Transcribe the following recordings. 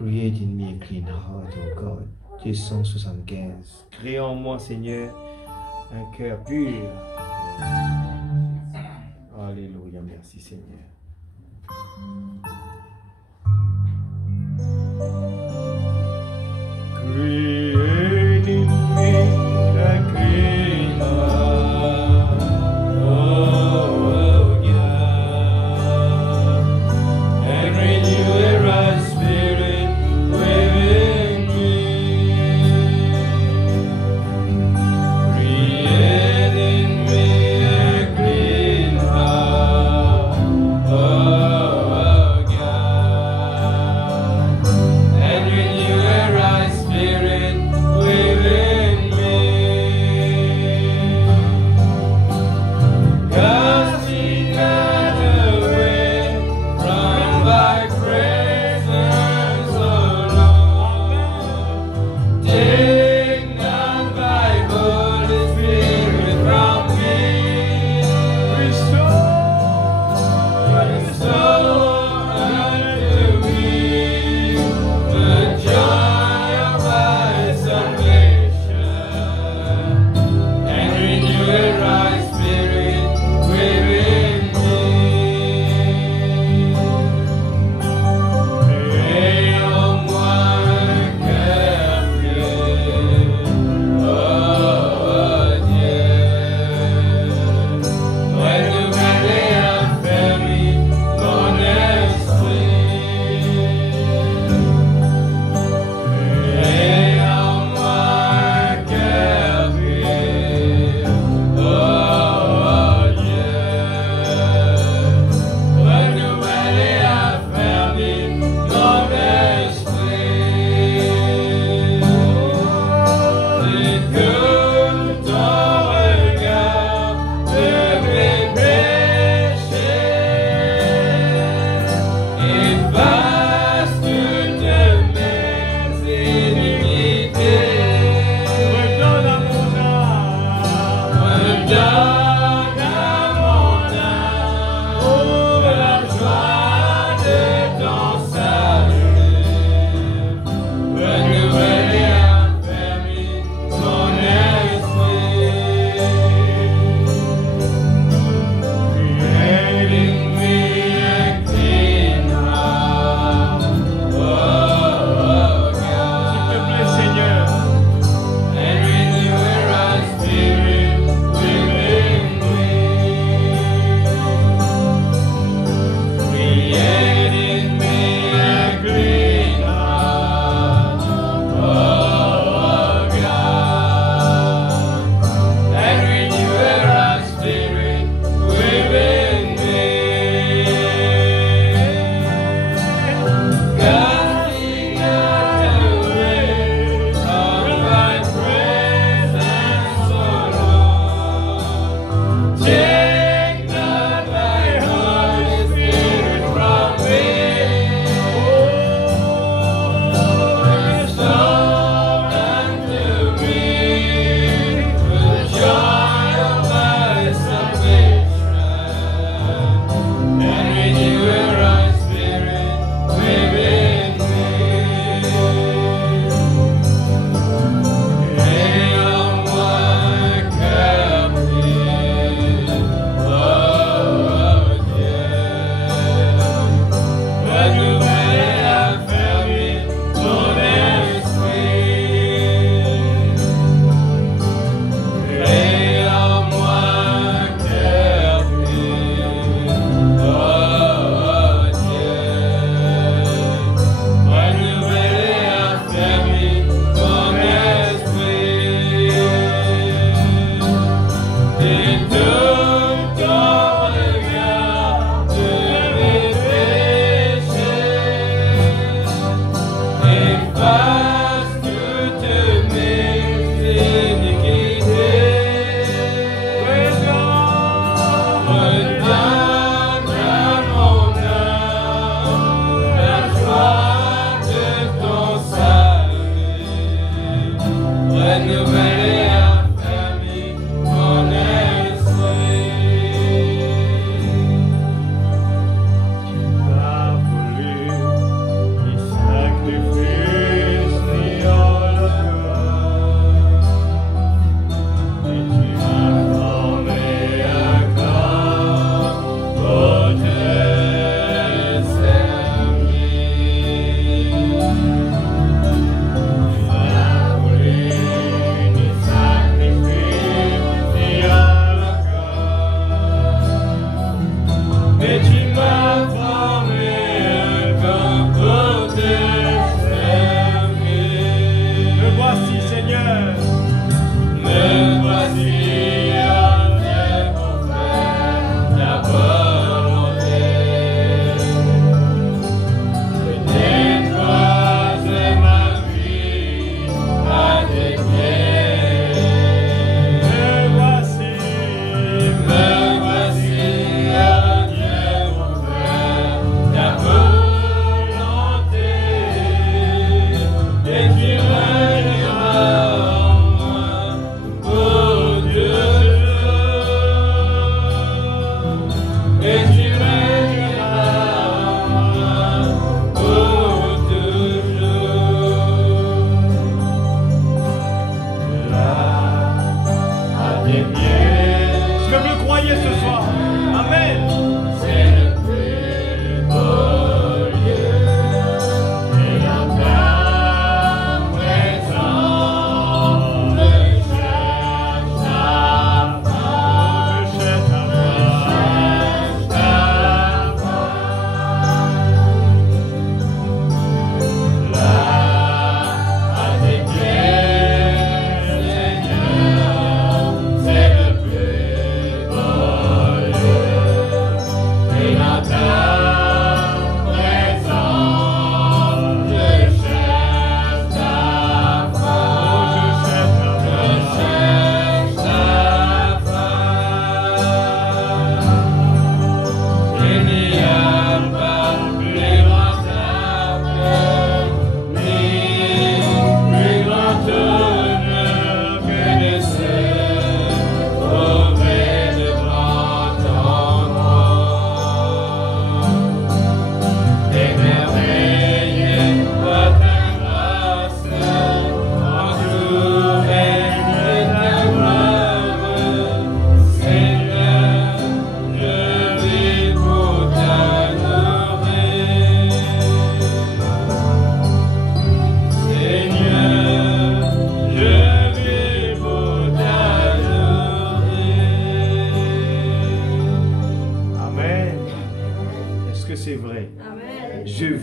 Create in me a clean heart, oh God. J'ai 175. Crée en moi, Seigneur, un cœur pur. Alléluia, merci Seigneur. Create in me a clean heart, oh God, and renew a right spirit within me. Create in me a clean heart, oh God.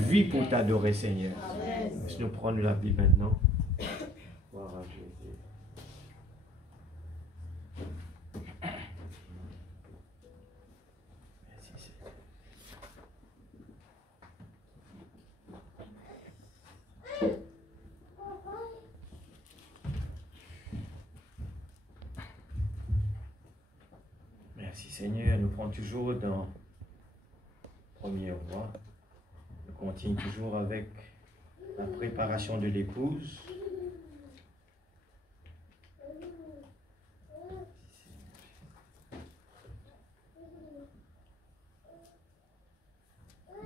vie pour t'adorer, Seigneur. Laisse-nous prendre la Bible maintenant. Gloire à Jésus. Merci Seigneur, nous prenons toujours dans Premier Roi. Nous continuons toujours avec la préparation de l'épouse.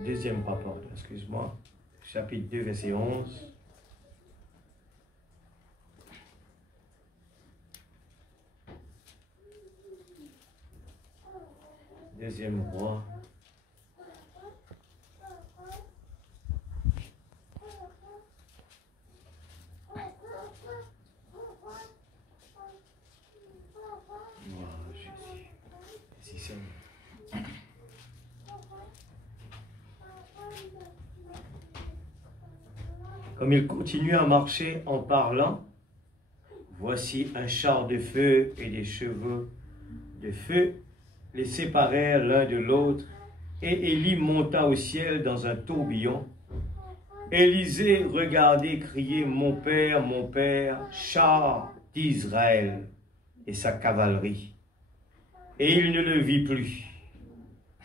Deuxième rapport, excuse-moi, chapitre 2, verset 11. Deuxième roi. Comme il continue à marcher en parlant, voici un char de feu et des chevaux de feu les séparèrent l'un de l'autre, et Élie monta au ciel dans un tourbillon. Élisée regardait crier, mon père, char d'Israël et sa cavalerie. Et il ne le vit plus.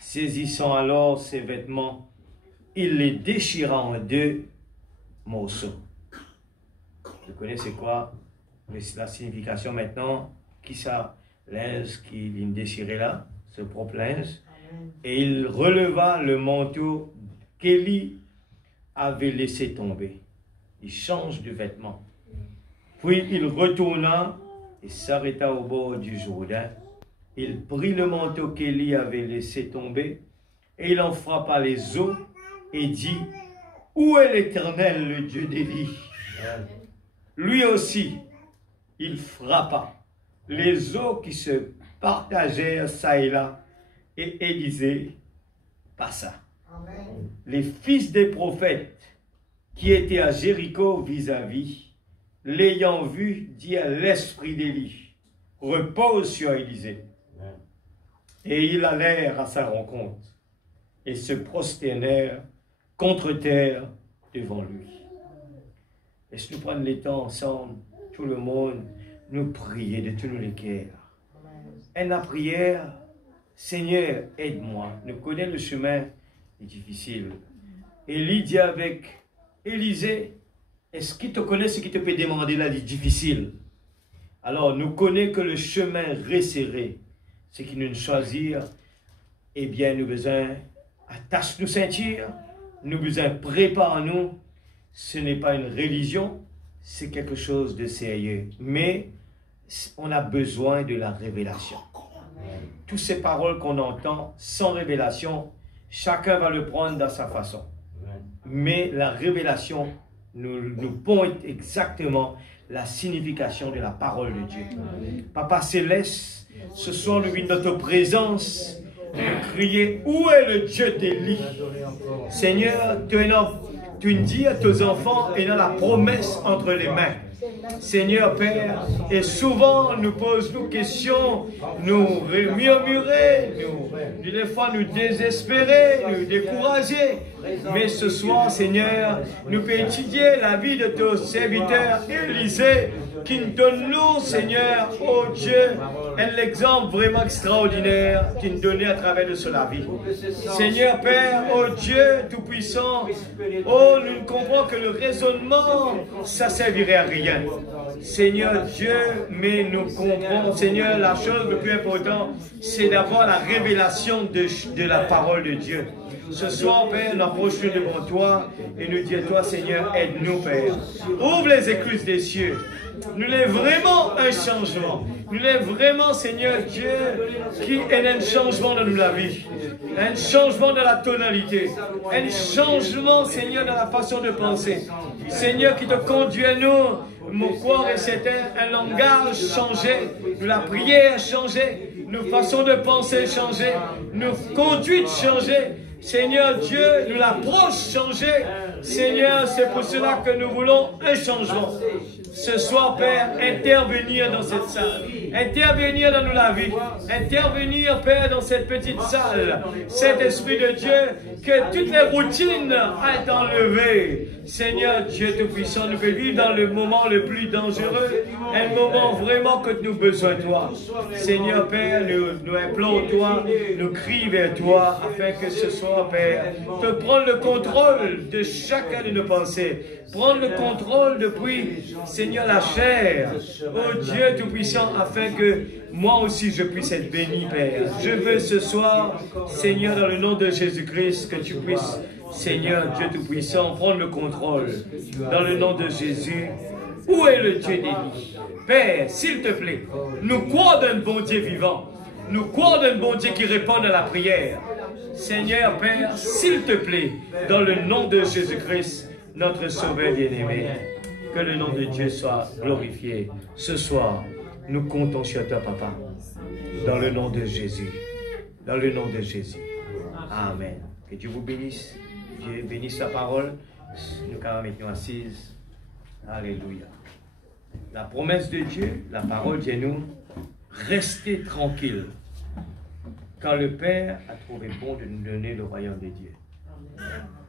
Saisissant alors ses vêtements, il les déchira en 2 morceaux. Vous connaissez quoi la signification maintenant? Qui ça? Linge qu'il déchirait là, ce propre linge. Et il releva le manteau qu'Élie avait laissé tomber. Il change de vêtement. Puis il retourna et s'arrêta au bord du Jourdain. Il prit le manteau qu'Élie avait laissé tomber et il en frappa les eaux et dit, où est l'Éternel, le Dieu d'Élie? Lui aussi, il frappa les eaux qui se partagèrent ça et là, et Élisée passa. Amen. Les fils des prophètes qui étaient à Jéricho vis-à-vis, l'ayant vu, dit à l'esprit d'Élie, repose sur Élisée. Amen. Et ils allèrent à sa rencontre et se prosternèrent contre terre devant lui. Laisse-nous prendre les temps ensemble, tout le monde, nous prier de tous nos cœurs. Et la prière, Seigneur, aide-moi. Nous connaissons le chemin difficile. Élie dit avec Élisée, est-ce qu'il te connaît ce qui te peut demander là dit difficile? Alors, nous connaissons que le chemin resserré, ce qui nous choisir, eh bien, nous besoin attache nous ceinture, nous besoin prépare nous. Ce n'est pas une religion, c'est quelque chose de sérieux. Mais on a besoin de la révélation. Toutes ces paroles qu'on entend sans révélation, chacun va le prendre dans sa façon. Mais la révélation nous pointe exactement la signification de la parole de Dieu. Papa Céleste, ce soir nous vient notre présence, de crier, où est le Dieu d'Élie? Seigneur, tu dis à tes enfants, et dans la promesse entre les mains. Seigneur Père, et souvent nous posons questions, nous murmurer, des fois nous désespérer, nous décourager. Mais ce soir, Seigneur, nous pouvons étudier la vie de ton serviteur Élisée, qui nous donne nous, Seigneur, oh Dieu, l'exemple vraiment extraordinaire qu'il nous donnait à travers de cela vie. Seigneur Père, oh Dieu Tout-Puissant, oh nous comprenons que le raisonnement, ça servirait à rien. Seigneur Dieu, mais nous comprenons, Seigneur, la chose le plus importante, c'est d'avoir la révélation de la parole de Dieu. Ce soir, Père, nous approchons devant toi et nous disons, toi, Seigneur, aide-nous, Père. Ouvre les écluses des cieux. Nous voulons vraiment un changement. Nous voulons vraiment, Seigneur Dieu, qui ait un changement dans la vie. Un changement dans la tonalité. Un changement, Seigneur, dans la façon de penser. Seigneur, qui te conduit à nous. Mon corps et c'était un langage changé, la prière changée, nos façons de penser changées, nos conduites changées. Seigneur Dieu, nous l'approche changer. Seigneur, c'est pour cela que nous voulons un changement. Ce soir, Père, intervenir dans cette salle. Intervenir dans la vie. Intervenir, Père, dans cette petite salle. Cet Esprit de Dieu, que toutes les routines aient enlevées. Seigneur Dieu Tout-Puissant, nous pouvons vivre dans le moment le plus dangereux. Un moment vraiment que nous avons besoin de toi. Seigneur Père, nous implorons toi, nous crions vers toi, afin que ce soit, Père, de prendre le contrôle de chacun de nos pensées. Prendre le contrôle depuis, Seigneur, la chair. Oh Dieu Tout-Puissant, afin que moi aussi je puisse être béni, Père. Je veux ce soir, Seigneur, dans le nom de Jésus-Christ, que tu puisses, Seigneur Dieu Tout-Puissant, prendre le contrôle. Dans le nom de Jésus. Où est le Dieu d'Élie? Père, s'il te plaît, nous croyons d'un bon Dieu vivant. Nous croyons d'un bon Dieu qui répond à la prière. Seigneur, Père, s'il te plaît, dans le nom de Jésus-Christ, notre Sauveur bien-aimé, que le nom de Dieu soit glorifié. Ce soir, nous comptons sur toi, Papa. Dans le nom de Jésus. Dans le nom de Jésus. Amen. Que Dieu vous bénisse. Dieu bénisse sa parole. Nous quand même nous assises. Alléluia. La promesse de Dieu, la parole dit nous, restez tranquilles. Quand le Père a trouvé bon de nous donner le royaume de Dieu.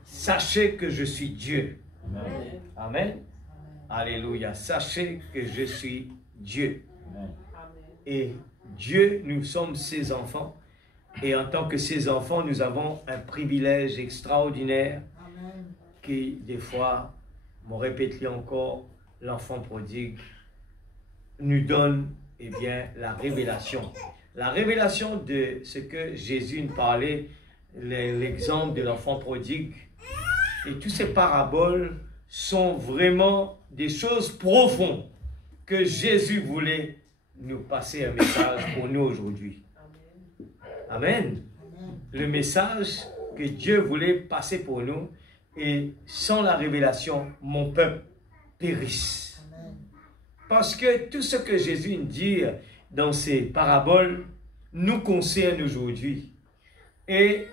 Sachez que je suis Dieu. Amen. Amen. Alléluia. Sachez que je suis Dieu. Amen. Et Dieu, nous sommes ses enfants. Et en tant que ses enfants, nous avons un privilège extraordinaire. Amen. Qui, des fois, m'en répète encore, l'enfant prodigue nous donne, eh bien, la révélation. La révélation de ce que Jésus nous parlait, l'exemple de l'enfant prodigue. Et toutes ces paraboles sont vraiment des choses profondes que Jésus voulait nous passer un message pour nous aujourd'hui. Amen. Le message que Dieu voulait passer pour nous, et sans la révélation, mon peuple périsse. Parce que tout ce que Jésus nous dit dans ces paraboles nous concerne aujourd'hui. Et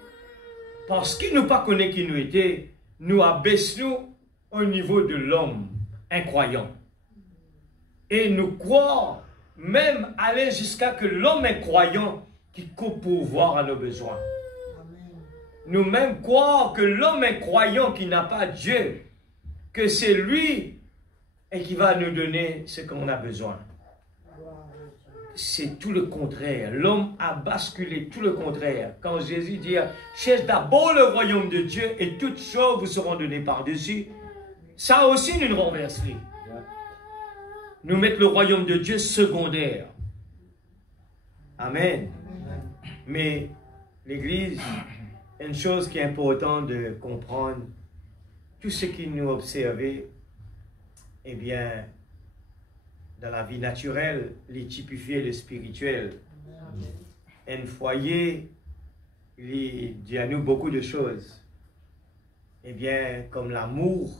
parce qu'il nous pas connaît qui nous était, nous abaisse-nous au niveau de l'homme incroyant. Et nous croyons, même aller jusqu'à que l'homme incroyant qui coupe pouvoir à nos besoins. Nous-mêmes croyons que l'homme incroyant qui n'a pas Dieu, que c'est lui et qui va nous donner ce qu'on a besoin. C'est tout le contraire. L'homme a basculé tout le contraire. Quand Jésus dit « Cherche d'abord le royaume de Dieu et toutes choses vous seront données par-dessus », ça aussi nous renverse. Nous mettons le royaume de Dieu secondaire. Amen. Mais l'Église, une chose qui est importante de comprendre, tout ce qui nous observait, eh bien, dans la vie naturelle, les typifier le spirituel. Un foyer, il dit à nous beaucoup de choses. Eh bien, comme l'amour,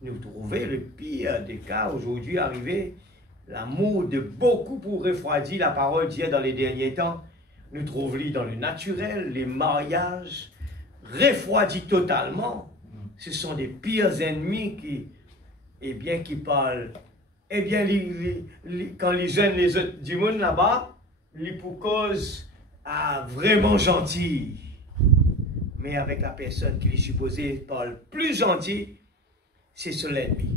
nous trouvons le pire des cas aujourd'hui arrivé, l'amour de beaucoup pour refroidir la parole de Dieu dans les derniers temps. Nous trouvons dans le naturel, les mariages refroidis totalement. Ce sont des pires ennemis qui, eh bien, qui parlent. Eh bien, quand les jeunes les autres du monde là-bas, les pour cause vraiment gentil. Mais avec la personne qui est supposée parle plus gentil, c'est sur l'ennemi.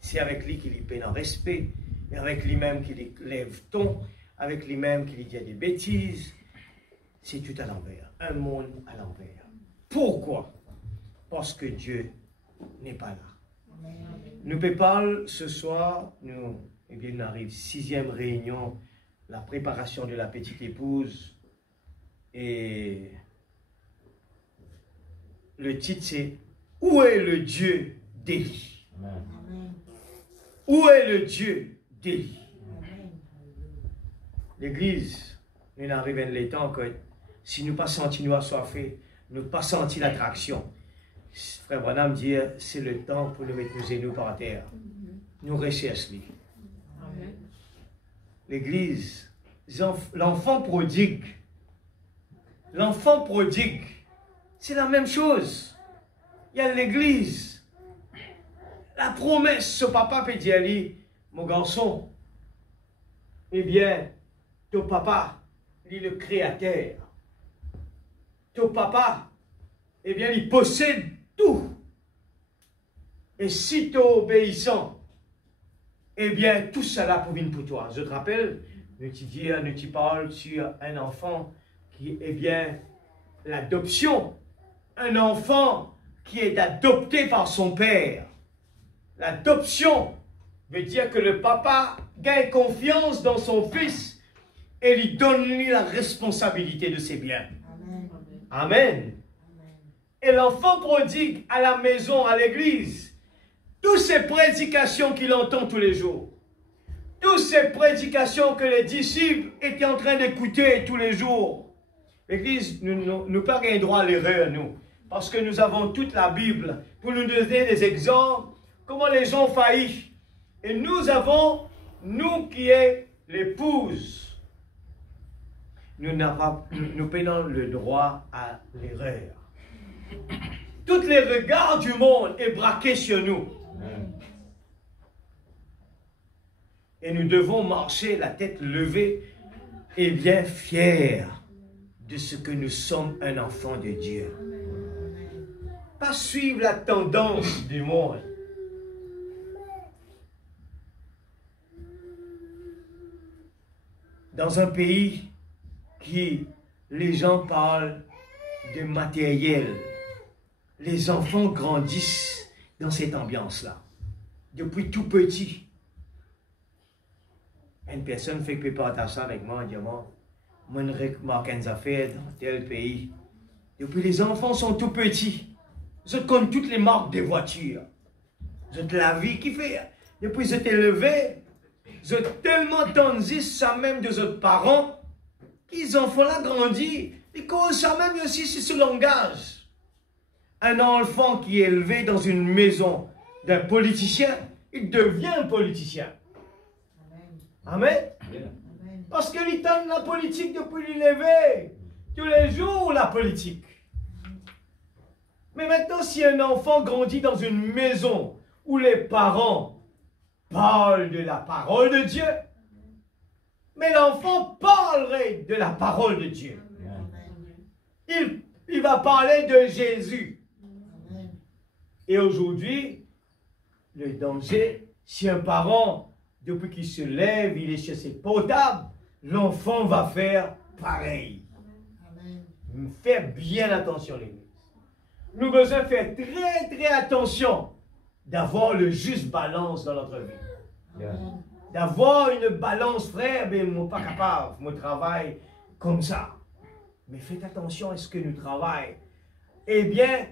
C'est avec lui qu'il lui peine en respect, et avec lui-même qu'il lève ton, avec lui-même qu'il dit des bêtises. C'est tout à l'envers. Un monde à l'envers. Pourquoi? Parce que Dieu n'est pas là. Nous parlons ce soir, eh bien, nous arrive 6e réunion, la préparation de la petite épouse. Et le titre c'est « Où est le Dieu d'Élie » Où est le Dieu d'Élie? L'Église, nous arrivons les temps que si nous pas senti nous assoiffés, nous pas senti l'attraction. Frère Branham dit, c'est le temps pour nous mettre nos genoux par terre. Nous recherchons. L'Église, l'enfant prodigue, c'est la même chose. Il y a l'église. La promesse, ce papa peut dire, mon garçon, eh bien, ton papa, il est le créateur. Ton papa, eh bien, il possède tout. Et si tu es obéissant, eh bien, tout cela provient pour toi. Je te rappelle, nous parle sur un enfant qui, eh bien, l'adoption. Un enfant qui est adopté par son père. L'adoption veut dire que le papa gagne confiance dans son fils et lui donne la responsabilité de ses biens. Amen. Amen. Et l'enfant prodigue à la maison, à l'église, toutes ces prédications qu'il entend tous les jours, toutes ces prédications que les disciples étaient en train d'écouter tous les jours. L'église, nous pas gagné droit à l'erreur, nous, parce que nous avons toute la Bible pour nous donner des exemples, comment les gens ont failli. Et nous avons, nous qui est l'épouse, nous payons le droit à l'erreur. Tous les regards du monde est braqué sur nous. Et nous devons marcher la tête levée et bien fiers de ce que nous sommes un enfant de Dieu. Pas suivre la tendance du monde. Dans un pays qui, les gens parlent de matériel, les enfants grandissent dans cette ambiance-là. Depuis tout petit. Une personne fait que partage ça avec moi, dit moi remarque une affaire dans tel pays. Depuis les enfants sont tout petits. Je connais toutes les marques des voitures. Je la vie qui fait. Depuis je t'ai levé, je tellement tendu ça même de autres parents, qu'ils enfants-là grandissent. Ils causent ça même aussi sur ce langage. Un enfant qui est élevé dans une maison d'un politicien, il devient un politicien. Amen. Amen. Parce qu'il tente la politique depuis l'élevé. Tous les jours, la politique. Mais maintenant, si un enfant grandit dans une maison où les parents parlent de la parole de Dieu, mais l'enfant parlerait de la parole de Dieu. Il va parler de Jésus. Et aujourd'hui, le danger, si un parent, depuis qu'il se lève, il est chez ses portables, l'enfant va faire pareil. Faire bien attention, l'église. Nous devons faire très attention d'avoir le juste balance dans notre vie. D'avoir une balance, frère, mais je ne suis pas capable, je travaille comme ça. Mais faites attention à ce que nous travaillons. Eh bien,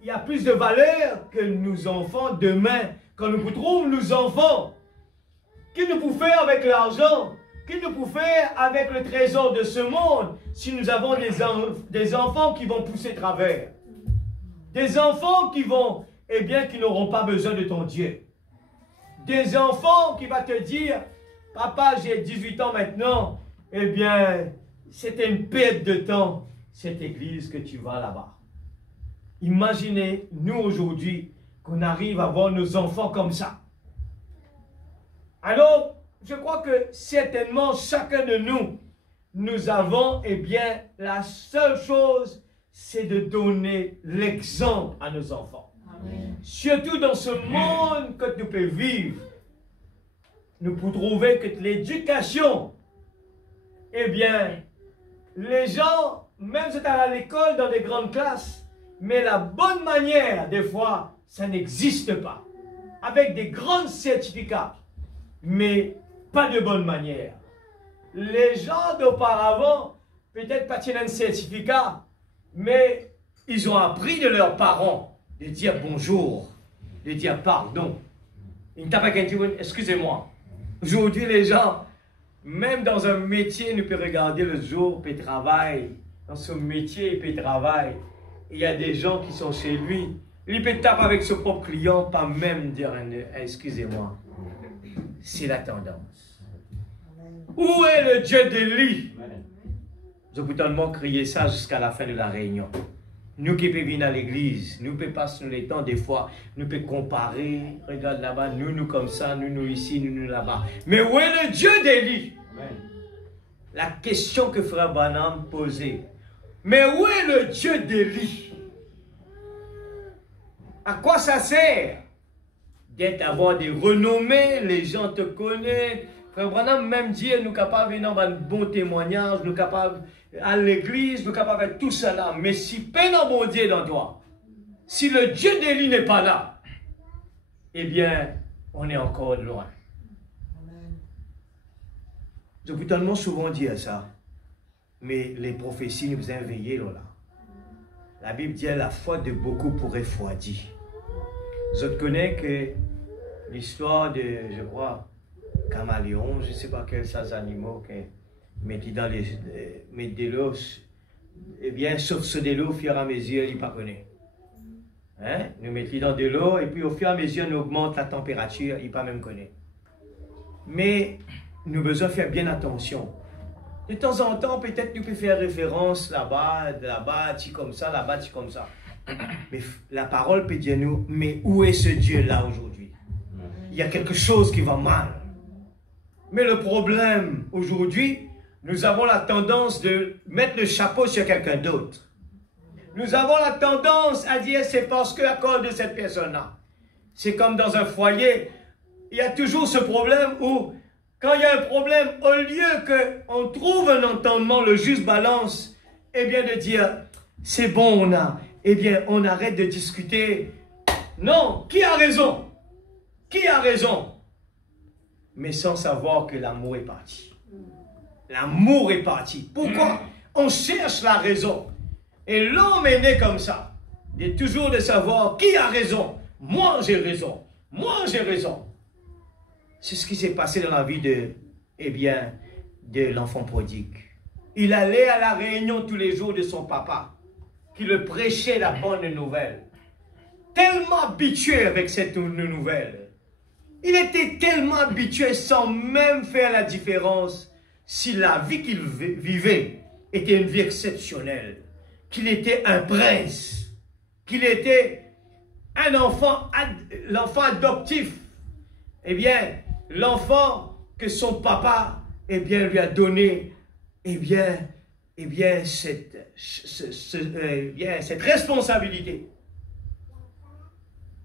il y a plus de valeur que nos enfants demain. Quand nous trouvons nos enfants, qu'est-ce que nous pouvons faire avec l'argent? Qu'est-ce que nous pouvons faire avec le trésor de ce monde si nous avons des enfants qui vont pousser travers? Des enfants qui vont, eh bien, qui n'auront pas besoin de ton Dieu. Des enfants qui vont te dire, papa, j'ai 18 ans maintenant, eh bien, c'était une perte de temps, cette église que tu vas là-bas. Imaginez, nous aujourd'hui, qu'on arrive à voir nos enfants comme ça. Alors, je crois que certainement, chacun de nous, nous avons, eh bien, la seule chose, c'est de donner l'exemple à nos enfants. Amen. Surtout dans ce monde que nous pouvons vivre, nous pouvons trouver que l'éducation, eh bien, les gens, même si tu es à l'école dans des grandes classes, mais la bonne manière, des fois, ça n'existe pas. Avec des grands certificats, mais pas de bonne manière. Les gens d'auparavant, peut-être pas tiennent un certificat, mais ils ont appris de leurs parents de dire bonjour, de dire pardon. Ils ne tapent pas quelqu'un, excusez-moi. Aujourd'hui, les gens, même dans un métier, nous pouvons regarder le jour, puis travailler. Dans ce métier, il peut travailler. Il y a des gens qui sont chez lui. Il peut taper avec son propre client, pas même dire excusez-moi. C'est la tendance. Où est le Dieu d'Élie? Je peux tellement crier ça jusqu'à la fin de la réunion. nous qui pouvons venir à l'église, nous pouvons passer les temps des fois, nous pouvons comparer, regarde là-bas, nous comme ça, nous ici, nous là-bas. Mais où est le Dieu d'Élie? La question que Frère Branham posait. Mais où est le Dieu d'Élie? À quoi ça sert d'être avoir des renommées, les gens te connaissent. Frère Branham même dit, nous sommes capables de faire un bon témoignage, nous sommes capables à l'église, nous sommes capables de faire tout cela. Mais si peine en bon Dieu dans toi, si le Dieu d'Élie n'est pas là, eh bien, on est encore loin. Je peux tellement souvent dire ça, mais les prophéties nous ont veillé là. La Bible dit la foi de beaucoup pourrait refroidir. Je connais que l'histoire de, je crois, caméléon, je ne sais pas quels ces animaux qui mettent dans mettent de l'eau, eh bien, sauf ce de l'eau, au fur et à mesure, il ne pas connaît. Hein? Nous mettons dans de l'eau, et puis au fur et à mesure, on augmente la température, il ne pas même connaît. Mais nous avons besoin de faire bien attention. De temps en temps, peut-être nous pouvons faire référence là-bas, tu comme ça, là-bas, tu comme ça. Mais la parole peut dire nous, mais où est ce Dieu-là aujourd'hui? Il y a quelque chose qui va mal. Mais le problème aujourd'hui, nous avons la tendance de mettre le chapeau sur quelqu'un d'autre. Nous avons la tendance à dire c'est parce que à cause de cette personne-là. C'est comme dans un foyer, il y a toujours ce problème où quand il y a un problème, au lieu qu'on trouve un entendement, le juste balance, eh bien de dire, c'est bon, eh bien on arrête de discuter. Non, qui a raison? Qui a raison? Mais sans savoir que l'amour est parti. L'amour est parti. Pourquoi? On cherche la raison. Et l'homme est né comme ça. Il est toujours de savoir qui a raison. Moi j'ai raison. Moi j'ai raison. C'est ce qui s'est passé dans la vie de l'enfant prodigue. Il allait à la réunion tous les jours de son papa, qui le prêchait la bonne nouvelle. Tellement habitué avec cette nouvelle. Il était tellement habitué sans même faire la différence si la vie qu'il vivait était une vie exceptionnelle, qu'il était un prince, qu'il était un enfant, l'enfant adoptif. Eh bien, l'enfant que son papa, eh bien, lui a donné, cette responsabilité.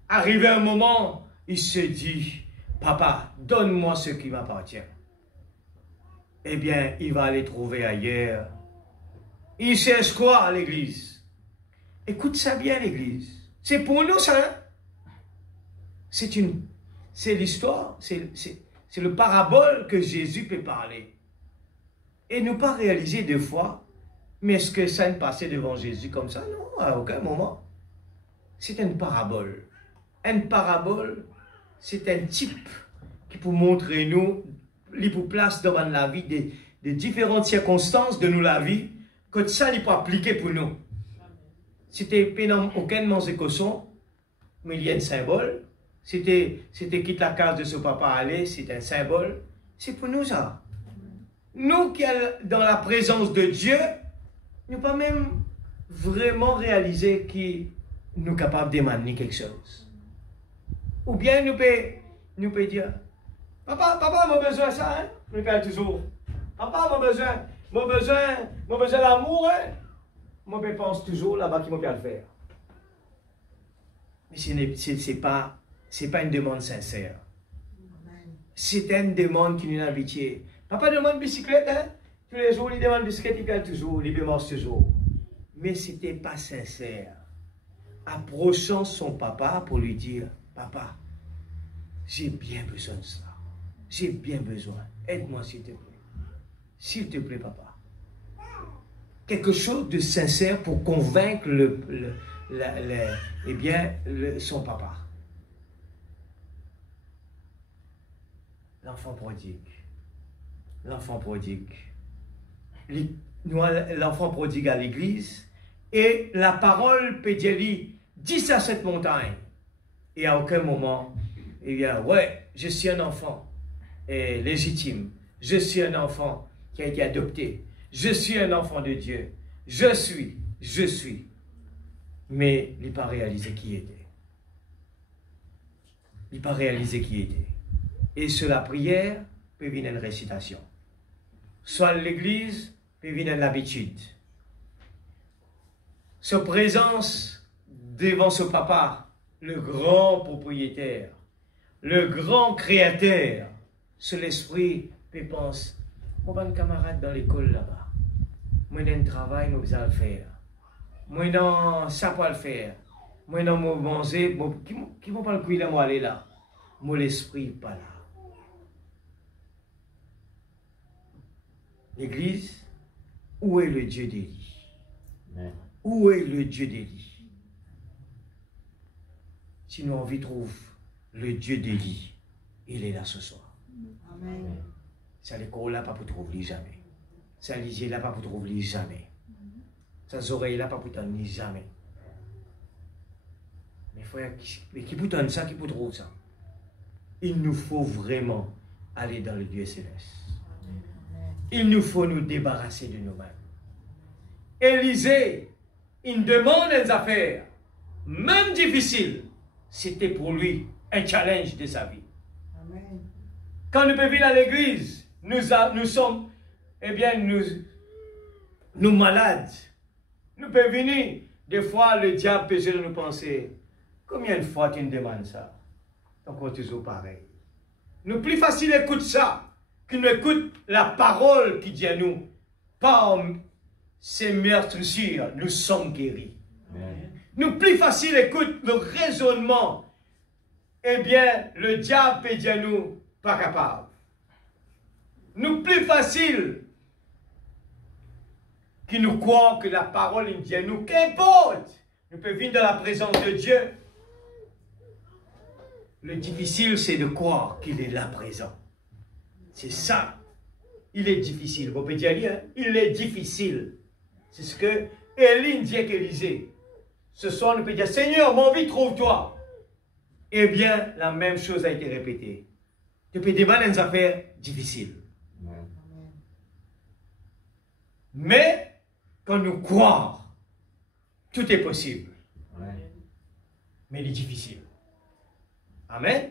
Arrivé un moment, il se dit, papa, donne-moi ce qui m'appartient. Eh bien, il va aller trouver ailleurs. Il cherche quoi à l'église? Écoute ça bien, l'église. C'est pour nous, ça. Hein? C'est l'histoire, c'est le parabole que Jésus peut parler. Et nous pas réaliser deux fois, mais est-ce que ça ne passait devant Jésus comme ça? Non, à aucun moment. C'est une parabole. Une parabole, c'est un type qui peut montrer nous, qui peut place devant la vie des différentes circonstances de nous la vie, que ça il peut appliquer pour nous. C'était pénal aucun manger cochon, mais il y a un symbole. C'était quitte la case de ce papa aller, c'est un symbole. C'est pour nous ça. Nous qui sommes dans la présence de Dieu, nous pas même vraiment réaliser que nous sommes capables de demander quelque chose. Ou bien nous pouvons dire, papa, j'ai besoin de ça, hein? Nous pouvons toujours. Papa, j'ai besoin d'amour, hein? Moi, je pense toujours là-bas qu'il m'a le faire. Mais ce n'est pas une demande sincère. C'est une demande qui nous a habitués. Papa demande bicyclette, hein? Tous les jours, il demande bicyclette, il perd toujours, il démarche toujours. Mais ce n'était pas sincère. Approchant son papa pour lui dire, papa, j'ai bien besoin de ça. J'ai bien besoin. Aide-moi s'il te plaît. S'il te plaît, papa. Quelque chose de sincère pour convaincre son papa. L'enfant prodigue. L'enfant prodigue. L'enfant prodigue à l'église. Et la parole peut dire, dis à cette montagne. Et à aucun moment, il dit, ouais, je suis un enfant légitime. Je suis un enfant qui a été adopté. Je suis un enfant de Dieu. Je suis. mais il n'a pas réalisé qui il était. Il n'a pas réalisé qui il était. Et sur la prière, peut venir une récitation. Soit à l'église, peut venir l'habitude. Sa présence devant ce papa, le grand propriétaire, le grand créateur, sur l'esprit, peut penser, moi, j'ai un camarade dans l'école là-bas. Moi, j'ai un travail, nous allons le faire. Moi, non, ça pas le faire. Moi, non, moi, manger, qui vont pas le couiller, moi, aller là. Moi, l'esprit, pas là. L'église, où est le Dieu d'Élie? Où est le Dieu d'Élie? Si nous avons envie de trouver le Dieu d'Élie, il est là ce soir. Amen. Ça l'école là, pas pour trouver jamais. Ça lisait là, pas pour trouver jamais. Ça oreilles là, pas pour t'en jamais. Mais frère, qui peut t'en ça, qui peut trouver ça? Il nous faut vraiment aller dans le Dieu céleste. Il nous faut nous débarrasser de nous-mêmes. Élisée, il demande des affaires, même difficiles. C'était pour lui un challenge de sa vie. Amen. Quand nous pouvons venir à l'église, nous sommes, eh bien, nous malades. Nous pouvons venir. Des fois, le diable peut nous penser, combien de fois tu me demandes ça? Donc, on est toujours pareil. Nous, plus facile écoute ça, que nous écoute la parole qui dit à nous, par ces meurtrissures, nous sommes guéris. Amen. Nous, plus facile écoute le raisonnement, eh bien, le diable peut dire à nous, pas capable. Nous, plus facile qui nous croit que la parole nous dit à nous, qu'importe, nous pouvons venir dans la présence de Dieu. Le difficile, c'est de croire qu'il est là présent. C'est ça. Il est difficile. Vous pouvez dire, hein? Il est difficile. C'est ce que Élie dit à Élisée. Ce soir, nous pouvons dire, Seigneur, mon vie, trouve-toi. Eh bien, la même chose a été répétée. Tu peux demander des affaires difficiles. Amen. Mais, quand nous croyons, tout est possible. Amen. Mais il est difficile. Amen.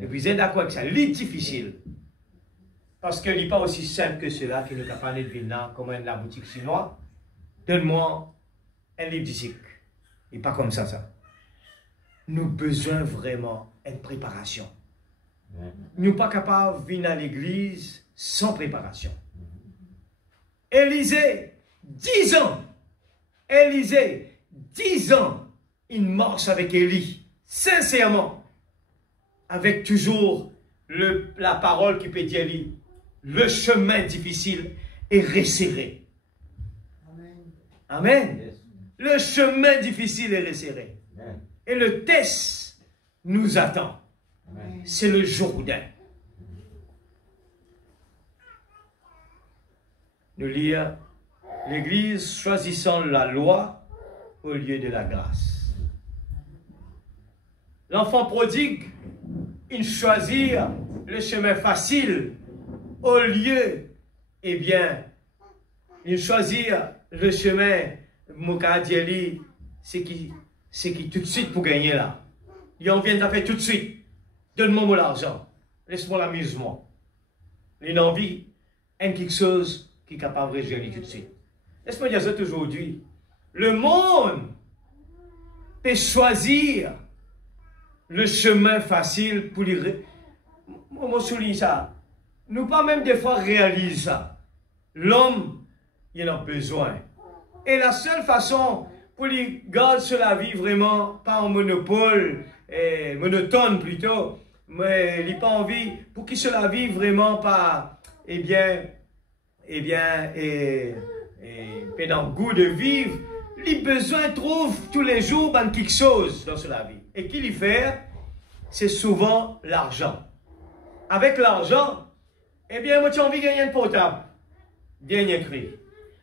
Et vous êtes d'accord avec ça. Il est difficile. Parce qu'il n'est pas aussi simple que cela qu'il est capable de venir comme la boutique chinoise. Donne-moi un livre d'ici. Et pas comme ça. Nous avons besoin vraiment d'une préparation. Nous ne sommes pas capables de venir à l'église sans préparation. Élisée, 10 ans. Élisée, 10 ans. Il marche avec Élie. Sincèrement. Avec toujours la parole qui peut dire Élie. Le chemin difficile est resserré. Amen. Amen. Yes. Le chemin difficile est resserré. Amen. Et le test nous attend. C'est le Jourdain. Nous lisons l'Église choisissant la loi au lieu de la grâce. L'enfant prodigue, il choisit le chemin facile au lieu, eh bien, il choisit le chemin, Moukadieli, c'est qui tout de suite pour gagner là. Il en vient de faire tout de suite. Donne-moi l'argent. Laisse-moi l'amusement. Il a envie, quelque chose qui est capable de réagir tout de suite. Laisse-moi dire ça aujourd'hui. Le monde peut choisir le chemin facile pour lui. Moi, je souligne ça. Nous pas même des fois réaliser ça. L'homme, il en a besoin. Et la seule façon pour lui garder sur la vie vraiment, pas en monopole, monotone plutôt, mais il n'a pas envie, pour qu'il se la vive vraiment pas, dans le goût de vivre, il besoin trouve tous les jours quelque chose dans la vie. Et qu'il y fait, c'est souvent l'argent. Avec l'argent, eh bien, moi, tu as envie de gagner un portable. Dernier cri.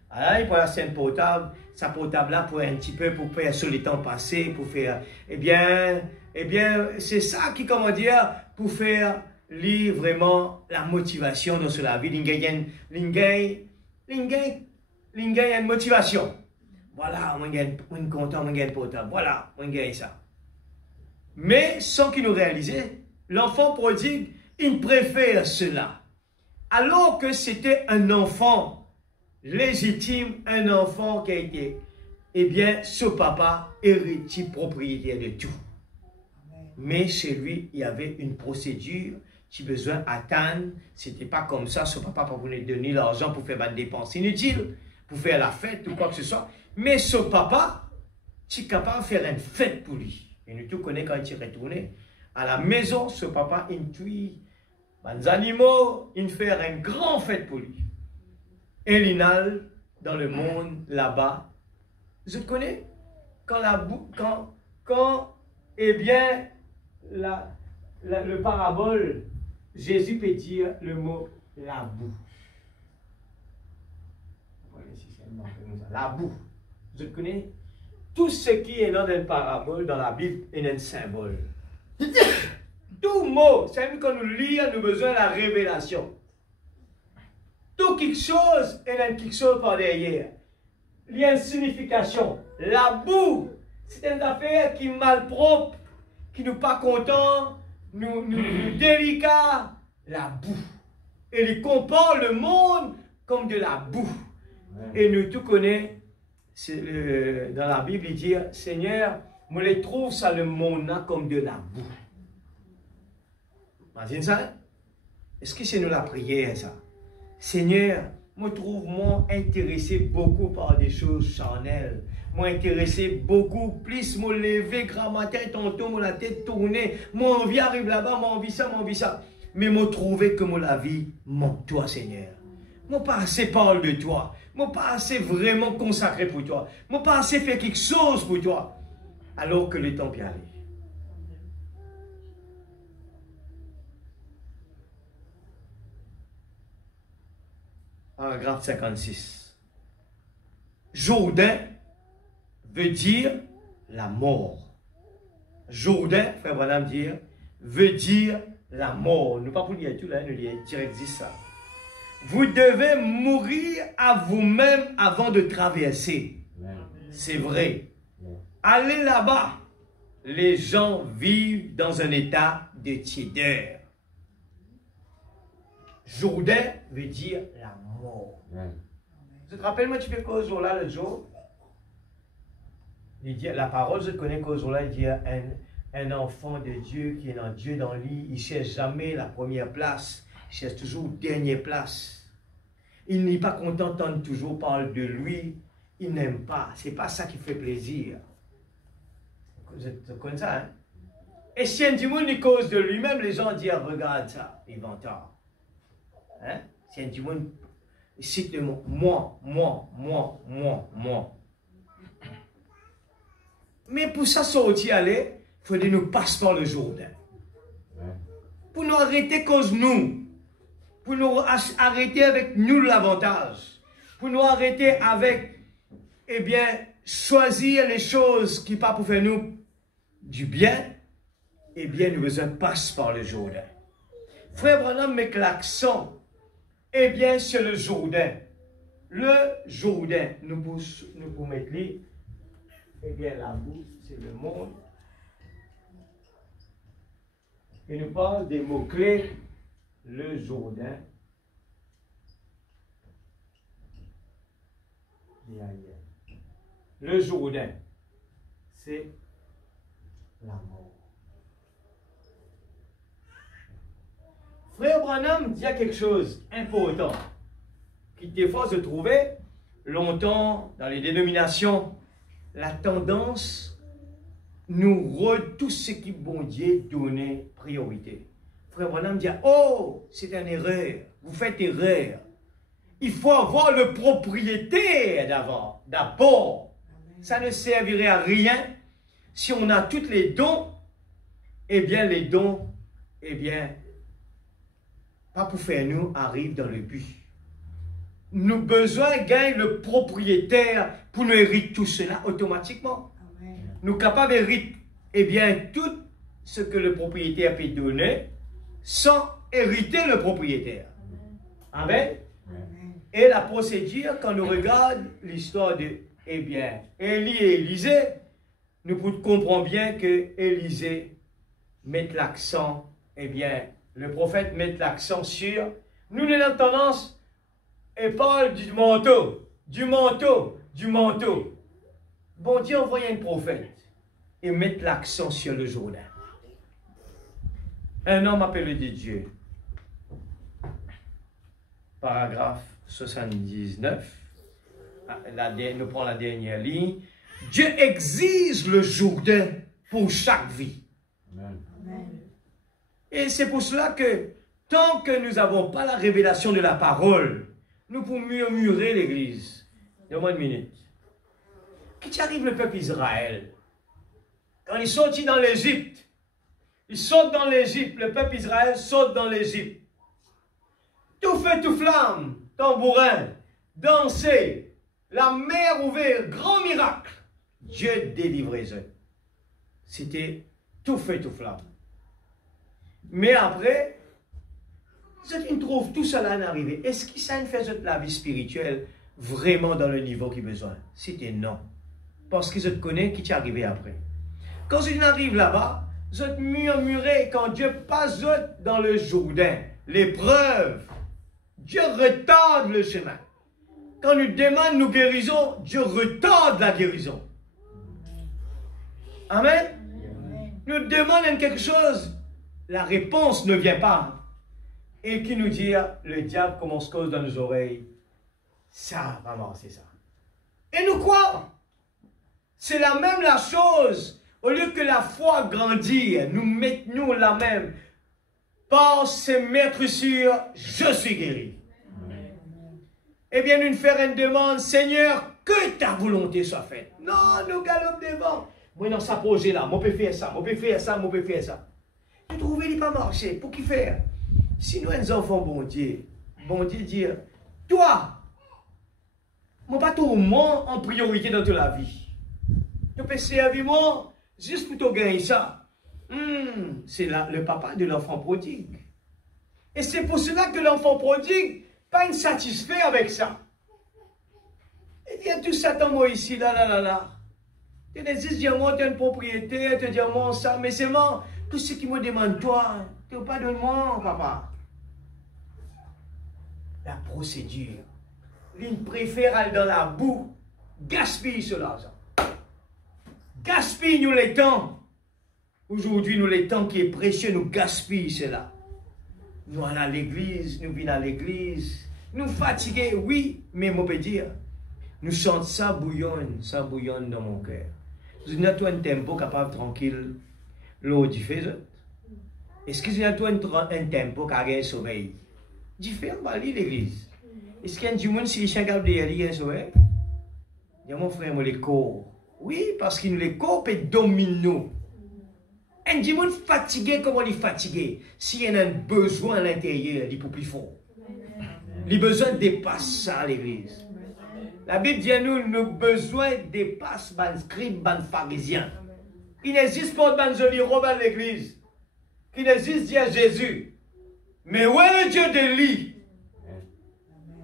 Alors, il faut acheter un portable. Sa portable-là, pour un petit peu, pour faire sur les temps passés, pour faire, eh bien, c'est ça qui, comment dire, pour faire lire vraiment la motivation dans la vie. L'ingay a une motivation. Voilà, moi je suis content, moi je suis portable. Voilà, moi je gagne ça. Mais sans qu'il nous réalise, l'enfant prodigue, il préfère cela. Alors que c'était un enfant légitime, un enfant qui a été, eh bien, ce papa héritier propriétaire de tout. Mais chez lui, il y avait une procédure qui besoin attendre. C'était pas comme ça, ce papa pour vous donner l'argent pour faire des dépenses inutiles, pour faire la fête ou quoi que ce soit. Mais ce papa, tu es capable de faire une fête pour lui. Et nous tous connaissons quand il est retourné à la maison, ce papa, il tue les animaux, il fait une grande fête pour lui. Et l'inal dans le monde là-bas, je connais quand eh bien, le parabole, Jésus peut dire le mot la boue. La boue. Je connais tout ce qui est dans une parabole, dans la Bible, est un symbole. Tout mot, c'est même quand nous lisons, nous avons besoin de la révélation. Tout quelque chose est dans quelque chose par derrière. Il y a une signification. La boue, c'est une affaire qui est malpropre, qui nous pas content, nous délicat. La boue. Et il compare le monde comme de la boue. Ouais. Et nous tous connaissons, dans la Bible, il dit, Seigneur, moi les trouve ça le monde comme de la boue. Imagine ça? Est-ce que c'est nous la prière, ça? Seigneur, moi trouve moi intéressé beaucoup par des choses charnelles. Moi intéressé beaucoup plus, moi lever grand matin, tantôt, moi la tête tournée, moi envie arrive là-bas, moi envie ça, moi envie ça. Mais moi trouver que moi la vie manque toi, Seigneur. Moi pas assez parle de toi. Moi pas assez vraiment consacré pour toi. Moi pas assez faire quelque chose pour toi. Alors que le temps peut aller. Paragraphe 56. Jourdain veut dire la mort. Jourdain, frère Branham dire, veut dire la mort. Nous pas pour dire tout là, nous dire direct ça. Vous devez mourir à vous-même avant de traverser. C'est vrai. Allez là-bas. Les gens vivent dans un état de tiédeur. Jourdain veut dire la mort. Je te rappelle, moi, tu fais quoi jour là, le jour? Il dit, la parole, je connais qu'au jour là, il dit un enfant de Dieu qui est dans Dieu dans lui, il ne cherche jamais la première place, il cherche toujours la dernière place. Il n'est pas content d'entendre toujours parler de lui, il n'aime pas. Ce n'est pas ça qui fait plaisir. C'est comme ça, hein? Et si un démon il cause de lui-même, les gens disent, regarde ça, il va tard. Hein? Si un démon cite le mot, moi. Mais pour ça sortir aller, il faut que nous passions par le Jourdain. Pour nous arrêter cause nous. Pour nous arrêter avec nous l'avantage. Pour nous arrêter avec, eh bien, choisir les choses qui pas pour faire nous du bien. Eh bien, nous besoin passer par le Jourdain. Frère Branham met l'accent, eh bien, sur le Jourdain. Le Jourdain, nous pouvons mettre lui. Eh bien, la boue, c'est le monde. Il nous parle des mots-clés. Le Jourdain. Le Jourdain, c'est la mort. Frère Branham dit quelque chose d'important qui des fois se trouvait longtemps dans les dénominations. La tendance nous rôde tout ce qui bon Dieu donnait priorité. Frère Branham dit, oh, c'est une erreur, vous faites erreur. Il faut avoir le propriétaire d'abord. Ça ne servirait à rien si on a tous les dons. Eh bien, les dons, eh bien, pas pour faire nous, arrivent dans le but. Nous besoin de gagner le propriétaire pour nous hériter tout cela automatiquement. Amen. Nous capables d'hériter, eh bien, tout ce que le propriétaire peut donner sans hériter le propriétaire. Amen. Amen. Et la procédure, quand nous regardons l'histoire de eh bien, Élie et Élisée, nous comprenons bien que Élisée met l'accent, eh bien, le prophète met l'accent sur, nous avons tendance, et parle du manteau, du manteau, du manteau. Bon Dieu envoie un prophète et met l'accent sur le Jourdain. Un homme appelé de Dieu. Paragraphe 79. Nous prenons la dernière ligne. Dieu exige le Jourdain pour chaque vie. Amen. Et c'est pour cela que tant que nous n'avons pas la révélation de la parole, nous pouvons murmurer l'Église. Donne-moi une minute. Qu'est-ce qui arrive le peuple Israël? Quand ils sont sortis dans l'Égypte, ils sautent dans l'Égypte, le peuple Israël saute dans l'Égypte. Tout feu, tout flamme, tambourin, danser, la mer ouverte, grand miracle. Dieu délivrait eux. C'était tout feu, tout flamme. Mais après, ils trouvent tout cela arrivé. Est-ce que ça fait la vie spirituelle vraiment dans le niveau qu'il a besoin? C'était non. Parce que je te connais qui t'est arrivé après. Quand je arrive là-bas, je te murmurais quand Dieu passe dans le Jourdain, l'épreuve, Dieu retarde le chemin. Quand nous demande nous guérison, Dieu retarde la guérison. Amen. Nous demandons quelque chose, la réponse ne vient pas. Et qui nous dit, le diable commence cause dans nos oreilles. Ça, maman, c'est ça. Et nous quoi? C'est la même la chose. Au lieu que la foi grandit, nous mettons la même. Par se mettre sur, je suis guéri. Eh bien, nous faisons une demande, Seigneur, que ta volonté soit faite. Non, nous galopons devant. Moi, dans sa projet là, moi, je peux faire ça, moi, je peux faire ça, moi, je peux faire ça. Vous trouvez qu'il pas marché. Pour qui faire? Si nous, les enfants, bon Dieu dit, toi, moi, pas tout le monde en priorité dans toute la vie. Tu peux servir moi, juste pour te gagner ça. C'est le papa de l'enfant prodigue. Et c'est pour cela que l'enfant prodigue pas insatisfait avec ça. Il dit tout ça dans moi ici, là. Tu te dis, moi, tu as une propriété, tu dis, moi, ça, mais c'est moi, tout ce qui me demande, toi, tu ne pas de moi, papa. La procédure. L'une préfère aller dans la boue, gaspille ce l'argent. Gaspille nous les temps. Aujourd'hui, nous les temps qui est précieux, nous gaspillons cela. Nous allons à l'église, nous venons à l'église. Nous fatigués, oui, mais on peut dire, nous sentons ça bouillonne dans mon cœur. Nous avons un tempo capable tranquille, l'eau du fait. Est-ce que nous avons un tempo qui a un sommeil? Différent, bah, l'église. Est-ce qu'il y a du monde si les garde de y a un sommeil? Il y a mon frère, moi, les corps. Oui, parce que les corps peuvent dominer nous. Un monde fatigué, comment il est fatigué? S'il y a un besoin à l'intérieur, il peut plus fort. Les besoins dépassent ça à l'église. La Bible dit à nous, nos besoins dépassent les scribes, les pharisiens. Il n'existe pas de joli robe à l'église. Il n'existe dit à Jésus. Mais où est le Dieu d'Élie?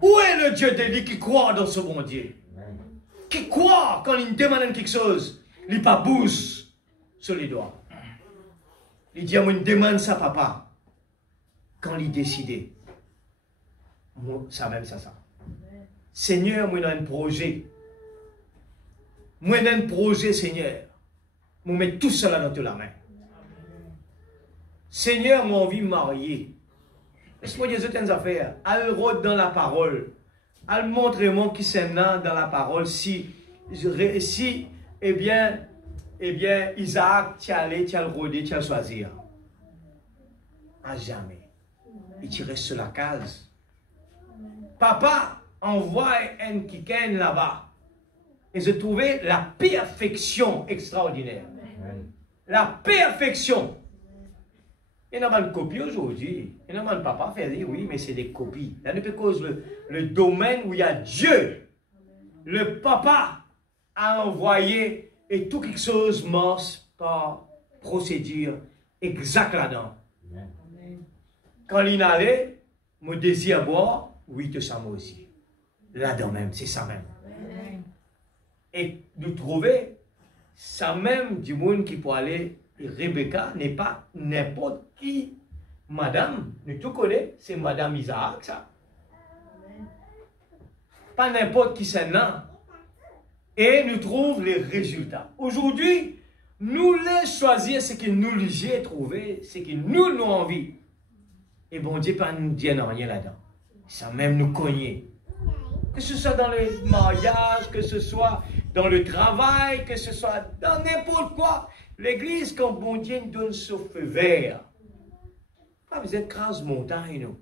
Où est le Dieu d'Élie qui croit dans ce bon Dieu? Qui croit quand il demande quelque chose, il pas bouge sur les doigts. Il dit à moi, il demande ça, papa. Quand il décide, moi, ça même ça. Seigneur, moi, j'ai un projet. Moi, j'ai un projet, Seigneur. Moi, je mets tout cela dans la main. Seigneur, moi, envie de me marier. Laisse-moi dire certaines affaires. Elle rôde dans la parole. Elle montre-moi qui c'est dans la parole. Si, eh bien, Isaac, tu as allé, tu as le rôder, tu as le choisir. À jamais. Et tu restes sur la case. Papa envoie un kiken là-bas. Et je trouvais la perfection extraordinaire. La perfection. Il y a une copie aujourd'hui. Il y a un papa fait dire oui, mais c'est des copies. Là, depuis cause le domaine où il y a Dieu, le papa a envoyé et tout quelque chose marche par procédure exacte là-dedans. Quand il allait, mon désir boire, oui, tout ça moi aussi. Là-dedans même, c'est ça même. Et nous trouver, ça même du monde qui peut aller, Rebecca n'est pas n'importe qui. Madame, nous tout connaissons, c'est Madame Isaac, ça. Pas n'importe qui c'est là. Et nous trouvons les résultats. Aujourd'hui, nous les choisir ce que nous les trouvé, ce que nous avons envie. Et bon Dieu pas nous dire rien là-dedans. Ça même nous cogner. Que ce soit dans le mariage, que ce soit dans le travail, que ce soit dans n'importe quoi. L'église, quand bon Dieu nous donne ce feu vert, pas besoin de crase montagne, non.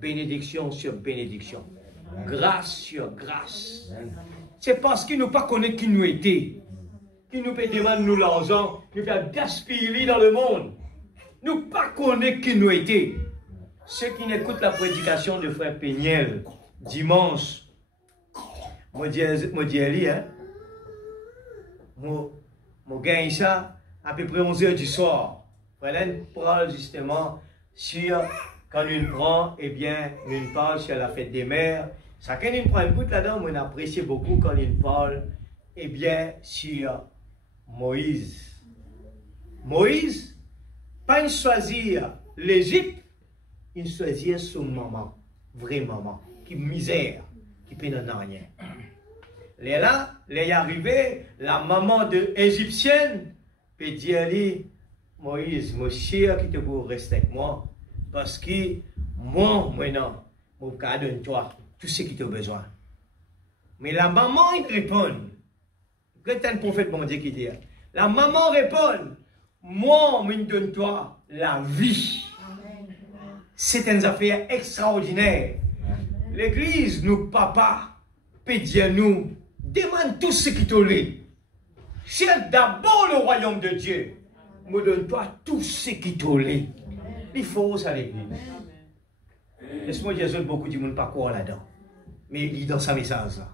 Bénédiction sur bénédiction. Grâce sur grâce. C'est parce qu'il nous pas connaît qui nous était. Qui nous peut demander nous l'argent, nous peut gaspiller dans le monde. Nous pas connaît qui nous était. Ceux qui n'écoutent la prédication de frère Péniel, dimanche, moi dis hein, moi gagne ça à peu près 11 h du soir. Voilà, parle justement sur, quand nous prend, eh bien, nous parle sur la fête des mères. Chacun nous prend une goutte là-dedans, mais on apprécie beaucoup quand nous parle, eh bien, sur Moïse. Moïse, pas une choisir l'Égypte, il choisit son maman, vraie maman, qui misère, qui peut n'en rien. Là, est arrivé, la maman de égyptienne, peut dire, Moïse, mon cher, qui te pour rester avec moi, parce que moi, maintenant, je vais donner toi tout ce qui t'a besoin. Mais la maman, il répond, c'est un prophète, bon Dieu, qui dit, la maman répond, moi, je donne toi la vie. C'est une affaire extraordinaire. L'église, nous, papa, peut dire nous, demande tout ce qui te l'est. Cherche d'abord le royaume de Dieu. Me donne-toi tout ce qui te l'est. Il faut ça l'église. Laisse-moi dire beaucoup de monde pas quoi là-dedans. Mais il dit dans sa message là.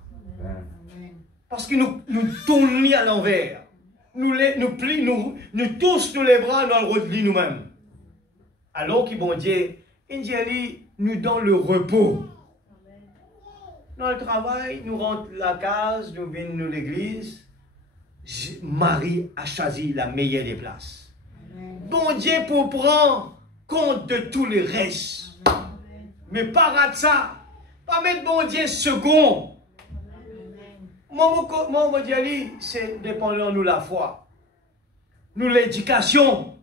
Parce que nous tournons à l'envers. Nous tous nous les bras dans le repli nous-mêmes. Alors que bon Dieu, nous donne le repos. Dans le travail, nous rentrons la case, nous venons à l'église. Marie a choisi la meilleure des places. Bon Dieu pour prendre compte de tous les restes. Mais pas rater ça. Pas mettre bon Dieu second. Mon Dieu, c'est dépendant de nous la foi. Nous l'éducation.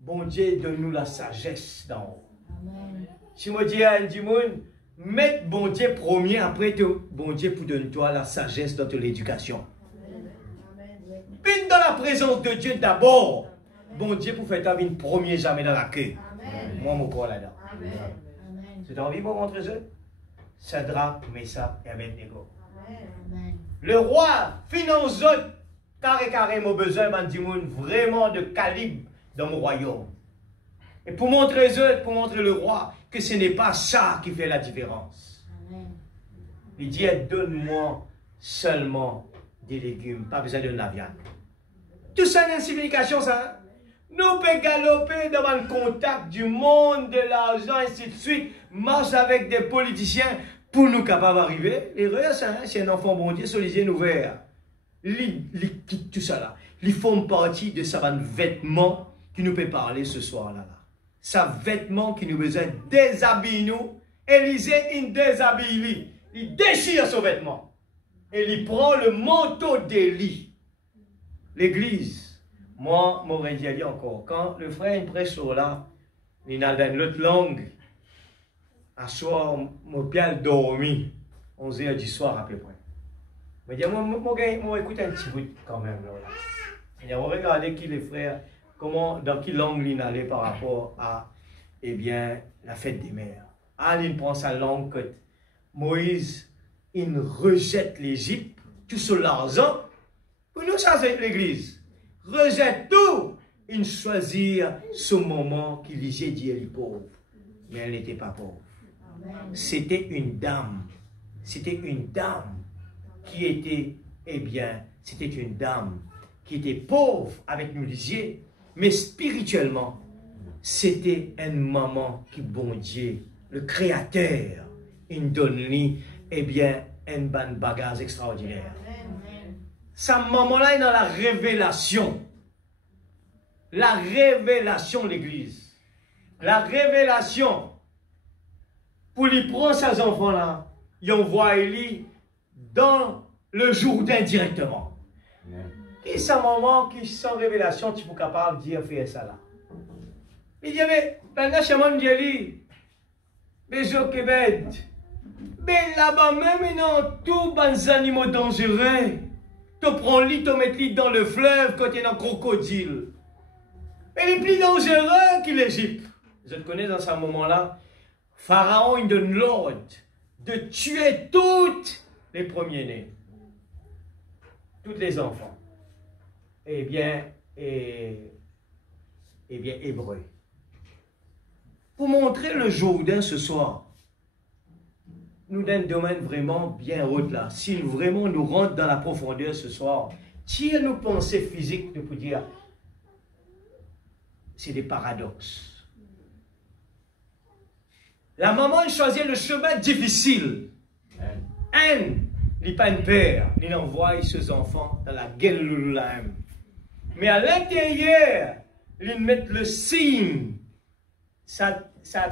Bon Dieu donne-nous la sagesse d'en haut. Si moi dis à un monde, mettre bon Dieu premier, après bon Dieu pour donner toi la sagesse dans l'éducation. Une dans la présence de Dieu d'abord. Bon Dieu pour faire ta vie premier jamais dans la queue. Moi, mon corps là-dedans. C'est envie pour rentrer eux? Sadra, Messa et Abednego. Le roi finance carré, mon besoin, vraiment de calibre dans mon royaume. Et pour montrer le roi que ce n'est pas ça qui fait la différence. Il dit, donne-moi seulement des légumes, pas besoin de la viande. Tout ça, c'est une signification, ça. Nous pouvons galoper devant le contact du monde, de l'argent, ainsi de suite, marche avec des politiciens pour nous capables d'arriver. L'erreur, c'est un enfant bon Dieu, sur les yeux ouverts. Il quitte tout ça là. Ils font partie de sa vêtement qui nous peut parler ce soir-là. Sa vêtement qui nous besoin déshabiller nous. Élisée, il déshabille. Il déchire son vêtement. Et il prend le manteau d'Élie. L'église, moi, m'aurais dit encore, quand le frère prêche sur là, il a dans l'autre langue, à soir, mon pied dormi, 11 h du soir à peu près. Mais je moi, écoute un petit bout quand même. Là. On va regarder qui les frères, dans quelle langue il allait par rapport à, eh bien, la fête des mères. Il prend sa langue que Moïse, il rejette l'Égypte, tout sur l'argent. Pour nous, ça c'est l'église. Rejette tout. Il choisit ce moment qu'il disait Dieu est pauvre. Mais elle n'était pas pauvre. C'était une dame. C'était une dame qui était, eh bien, c'était une dame qui était pauvre avec nous disiez, mais spirituellement, c'était une maman qui, bon Dieu, le Créateur, il donne lui, eh bien, un bon bagage extraordinaire. Sa maman-là est dans la révélation. La révélation de l'Église. La révélation. Pour lui prendre ses enfants-là, il envoie Élie dans le Jourdain directement. Et sa maman qui, sans révélation, tu es capable de dire, faire ça là. Il dit, mais, pendant que je dis, mais je Québec, mais là-bas même, ils ont tous les animaux dangereux. Tu prends lit, tu mets lit dans le fleuve quand il y a un crocodile. Et les plus dangereux que l'Égypte. Je te connais dans ce moment-là. Pharaon, il donne l'ordre de tuer tous les premiers-nés. Tous les enfants. Eh bien, hébreux. Pour montrer le Jourdain ce soir, nous dans un domaine vraiment bien haut là. Si vraiment nous rentrons dans la profondeur ce soir, tire nos pensées physiques de pour dire, c'est des paradoxes. La maman choisit le chemin difficile. Il n'est pas un père, il envoie ses enfants dans la gueule Lululam. Mais à l'intérieur, ils mettent le signe, sa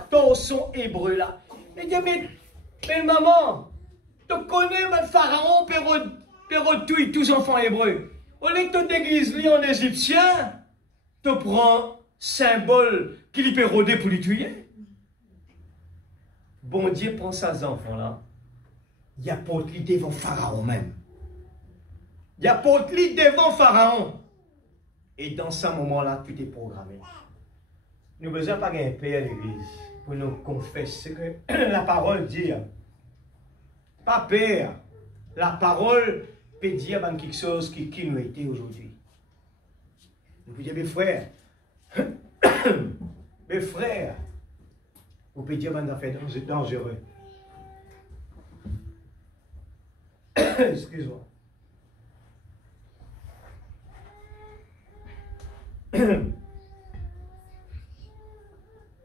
torsion hébreu là. Il dit, mais maman, tu connais votre pharaon, pérodouille tous les enfants hébreux. Au lieu que tu déguises lui en égyptien, tu prends symbole qui lui pérodait pour lui tuer. Bon Dieu prend ces enfants-là, il apporte lui devant pharaon même. Il apporte lui devant pharaon. Et dans ce moment-là, tout est programmé. Nous n'avons besoin pas d'un père à l'église pour nous confesser que la parole dit. Pas père. La parole peut dire quelque chose qui nous était aujourd'hui. Vous pouvez dire, mes frères, vous pouvez dire des affaires dangereuses. Excuse-moi.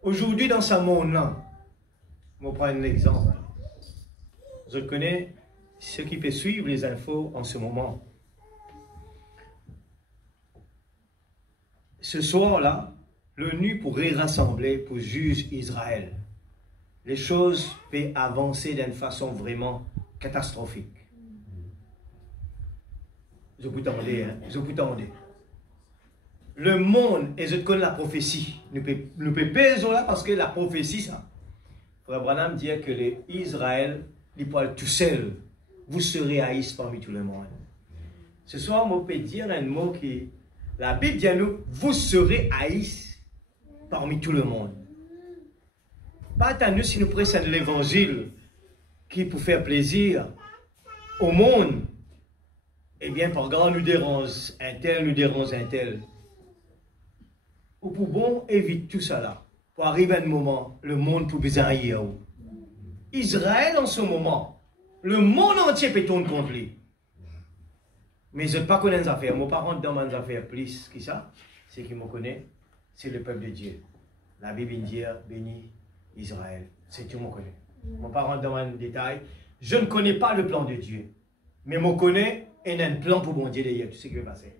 Aujourd'hui, dans ce monde-là, je vais prendre un exemple. Je connais ceux qui peuvent suivre les infos en ce moment. Ce soir-là, l'ONU pourrait rassembler pour juger Israël. Les choses peuvent avancer d'une façon vraiment catastrophique. Je vous attendais, hein? Je vous attendais. Le monde, et je connais la prophétie, nous pouvons peser là parce que la prophétie, ça. Frère Branham dit que l'Israël, il parle tout seul, vous serez haïs parmi tout le monde. Ce soir, je peux dire un mot qui, la Bible dit à nous, vous serez haïs parmi tout le monde. Pas attendu si nous prêchons l'évangile qui pour faire plaisir au monde, eh bien, par grand nous dérange un tel. Ou pour bon, évite tout ça là. Pour arriver à un moment, le monde peut bizarrer. Israël en ce moment, le monde entier peut tourner contre lui. Mais je ne sais pas connaître les affaires. Mes parents dans mes affaires plus que ça. Ce qui me connaît, c'est le peuple de Dieu. La Bible dit, béni Israël. C'est tout, je me connais. Mes parents dans un détail. Je ne connais pas le plan de Dieu. Mais je connais et il y a un plan pour mon Dieu derrière tout ce qui va passer.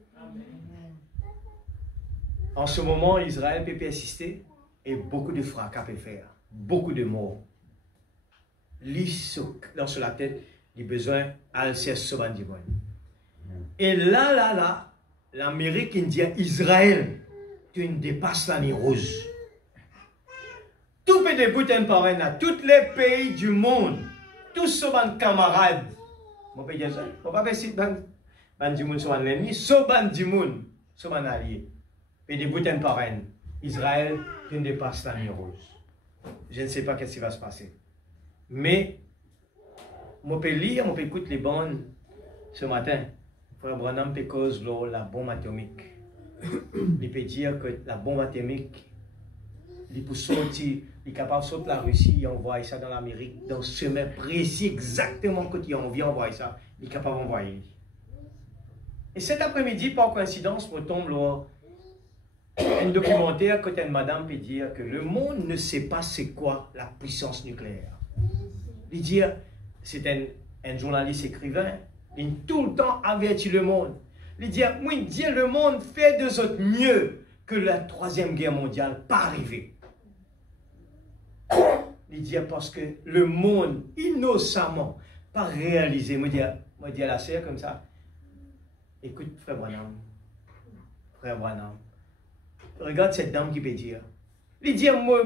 En ce moment, Israël peut persister et beaucoup de fracas peut faire. Beaucoup de morts. Dans sur la tête, il a besoin d'Alcer Sobandimon. Et là, l'Amérique dit Israël, tu ne dépasses la ligne rouge. Tout peut débuter par un, tous les pays du monde, tous sont camarades. Je peux dire ça. Je ne peux pas dire que Bandimoun sont l'ennemi, sont Bandimoun, sont alliés. Et des boutins par un. Israël, tu ne dépasses la ligne rouge. Je ne sais pas ce qui va se passer. Mais, je peux lire, je peux écouter les bandes ce matin. Frère Branham peut cause la bombe atomique. Il peut dire que la bombe atomique, il peut sortir, il est capable de sortir la Russie, il envoie ça dans l'Amérique, dans ce chemin précis exactement quand il a envie d'envoyer ça, il est capable d'envoyer. Et cet après-midi, par coïncidence, me tombe là. Un documentaire quand une madame peut dire que le monde ne sait pas c'est quoi la puissance nucléaire. Il dit, c'est un journaliste écrivain, Il tout le temps avertit le monde. Il dit, oui, Dieu, le monde fait de autres mieux que la troisième guerre mondiale pas arriver. Il dit, parce que le monde, innocemment, pas réalisé. Moi, dis à la sœur comme ça, écoute, frère Branham, regarde cette dame qui peut dire. Il dit, moi,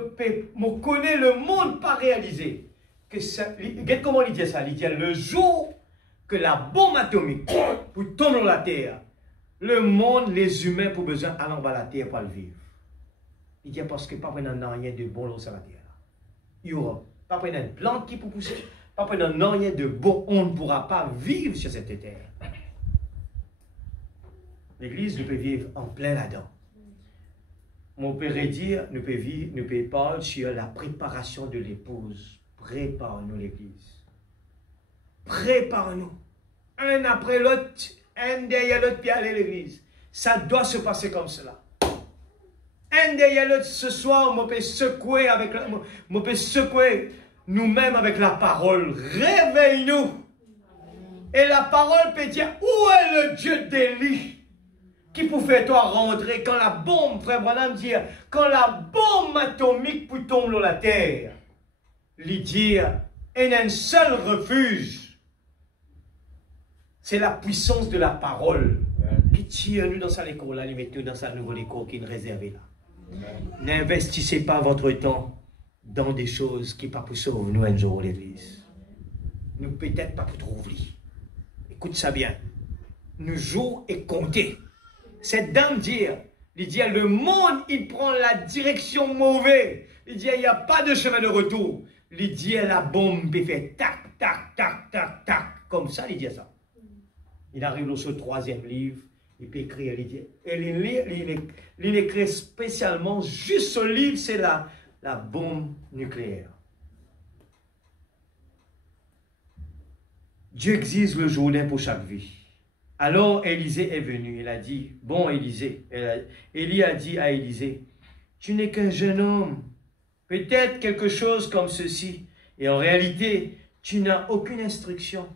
connais le monde pas réalisé. Regarde comment il dit ça. Il dit, le jour que la bombe atomique pour tomber dans la terre, le monde, les humains, pour besoin d'aller en bas de la terre pour le vivre. Il dit, parce que pas prendre rien de bon dans la terre. Il y aura pas prendre une plante qui peut pousser, pas prendre rien de bon, on ne pourra pas vivre sur cette terre. L'Église, nous peut vivre en plein là-dedans. Mon père dire, nous peut parler sur la préparation de l'épouse. Prépare-nous l'Église. Prépare-nous. Un après l'autre, un derrière l'autre, puis aller à l'Église. Ça doit se passer comme cela. Un derrière l'autre, ce soir, on peut secouer nous-mêmes avec la parole. Réveille-nous. Et la parole peut dire, où est le Dieu d'Élie? Qui pour faire toi rentrer quand la bombe, frère Branham dit, quand la bombe atomique pour tomber dans la terre, lui dire, il y a un seul refuge. C'est la puissance de la parole qui tire nous dans sa école, là, met nous dans sa nouvelle école qui est réservée là. N'investissez pas votre temps dans des choses qui ne sont pas pour sauver nous un jour l'Église. Nous peut-être pas pour trouver. Écoute ça bien. Nous jours est compté. Cette dame dit, le monde, il prend la direction mauvaise. Il dit, il n'y a pas de chemin de retour. Il dit, la bombe peut faire tac, tac, tac, tac, tac. Comme ça, il dit ça. Il arrive dans ce troisième livre, il peut écrire, il dit, et il écrit spécialement, juste ce livre, c'est la bombe nucléaire. Dieu exige le Jourdain pour chaque vie. Alors Élisée est venu, il a dit, bon Élisée, Élie a dit à Élisée, tu n'es qu'un jeune homme, peut-être quelque chose comme ceci, et en réalité, tu n'as aucune instruction.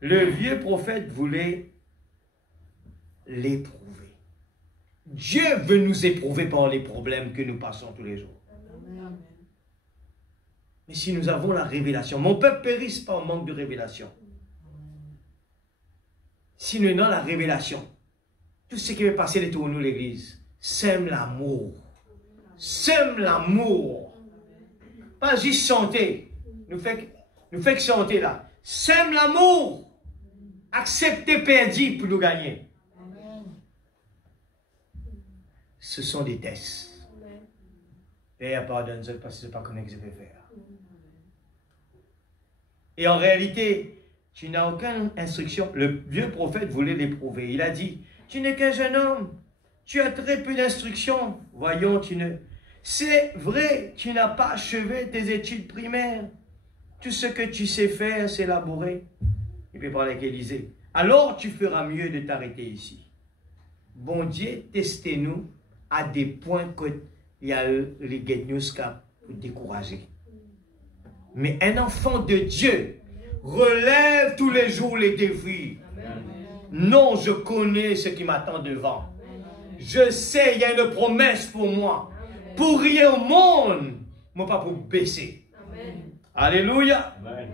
Le vieux prophète voulait l'éprouver. Dieu veut nous éprouver par les problèmes que nous passons tous les jours. Amen. Mais si nous avons la révélation, mon peuple périsse par manque de révélation. Si nous avons la révélation, tout ce qui va passer les tours nous l'Église, sème l'amour. Sème l'amour. Pas juste chanter. Nous fait chanter là. Sème l'amour. Accepter perdu pour nous gagner. Ce sont des tests. Père, pardonne-nous parce que ce n'est pas qu'on que je vais faire. Et en réalité, tu n'as aucune instruction. Le vieux prophète voulait l'éprouver. Il a dit, tu n'es qu'un jeune homme. Tu as très peu d'instructions. Voyons, c'est vrai, tu n'as pas achevé tes études primaires. Tout ce que tu sais faire, c'est labourer. Il peut parler avec Élisée. Alors, tu feras mieux de t'arrêter ici. Bon Dieu, testez-nous à des points qu'il y a les get news pour décourager. Mais un enfant de Dieu relève tous les jours les défis. Amen. Non, je connais ce qui m'attend devant. Amen. Je sais, il y a une promesse pour moi. Amen. Pour rien au monde, mais pas pour baisser. Amen. Alléluia. Amen.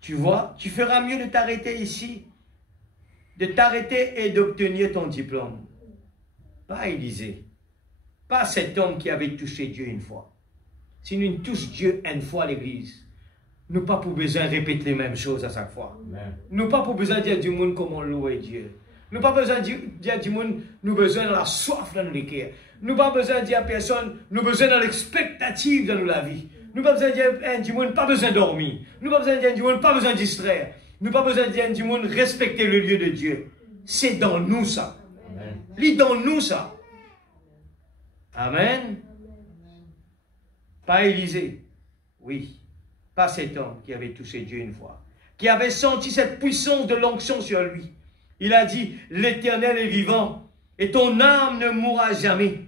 Tu vois, tu feras mieux de t'arrêter ici, de t'arrêter et d'obtenir ton diplôme. Pas Élisée. Pas cet homme qui avait touché Dieu une fois. Si nous touchons Dieu une fois à l'église, nous pas pour besoin de répéter les mêmes choses à chaque fois. Amen. Nous pas pour besoin de dire du monde comment louer Dieu. Nous pas besoin de dire du monde, nous besoin de la soif dans nos cœurs. Nous pas besoin de dire à personne, nous besoin de l'expectative dans la vie. Nous pas besoin de dire du monde, pas besoin de dormir. Nous pas besoin de dire du monde, pas besoin de distraire. Nous pas besoin de dire du monde, respecter le lieu de Dieu. C'est dans nous ça. Lis dans nous ça. Amen. Pas Élisée. Oui. Pas cet homme qui avait touché Dieu une fois. Qui avait senti cette puissance de l'onction sur lui. Il a dit, l'Éternel est vivant et ton âme ne mourra jamais.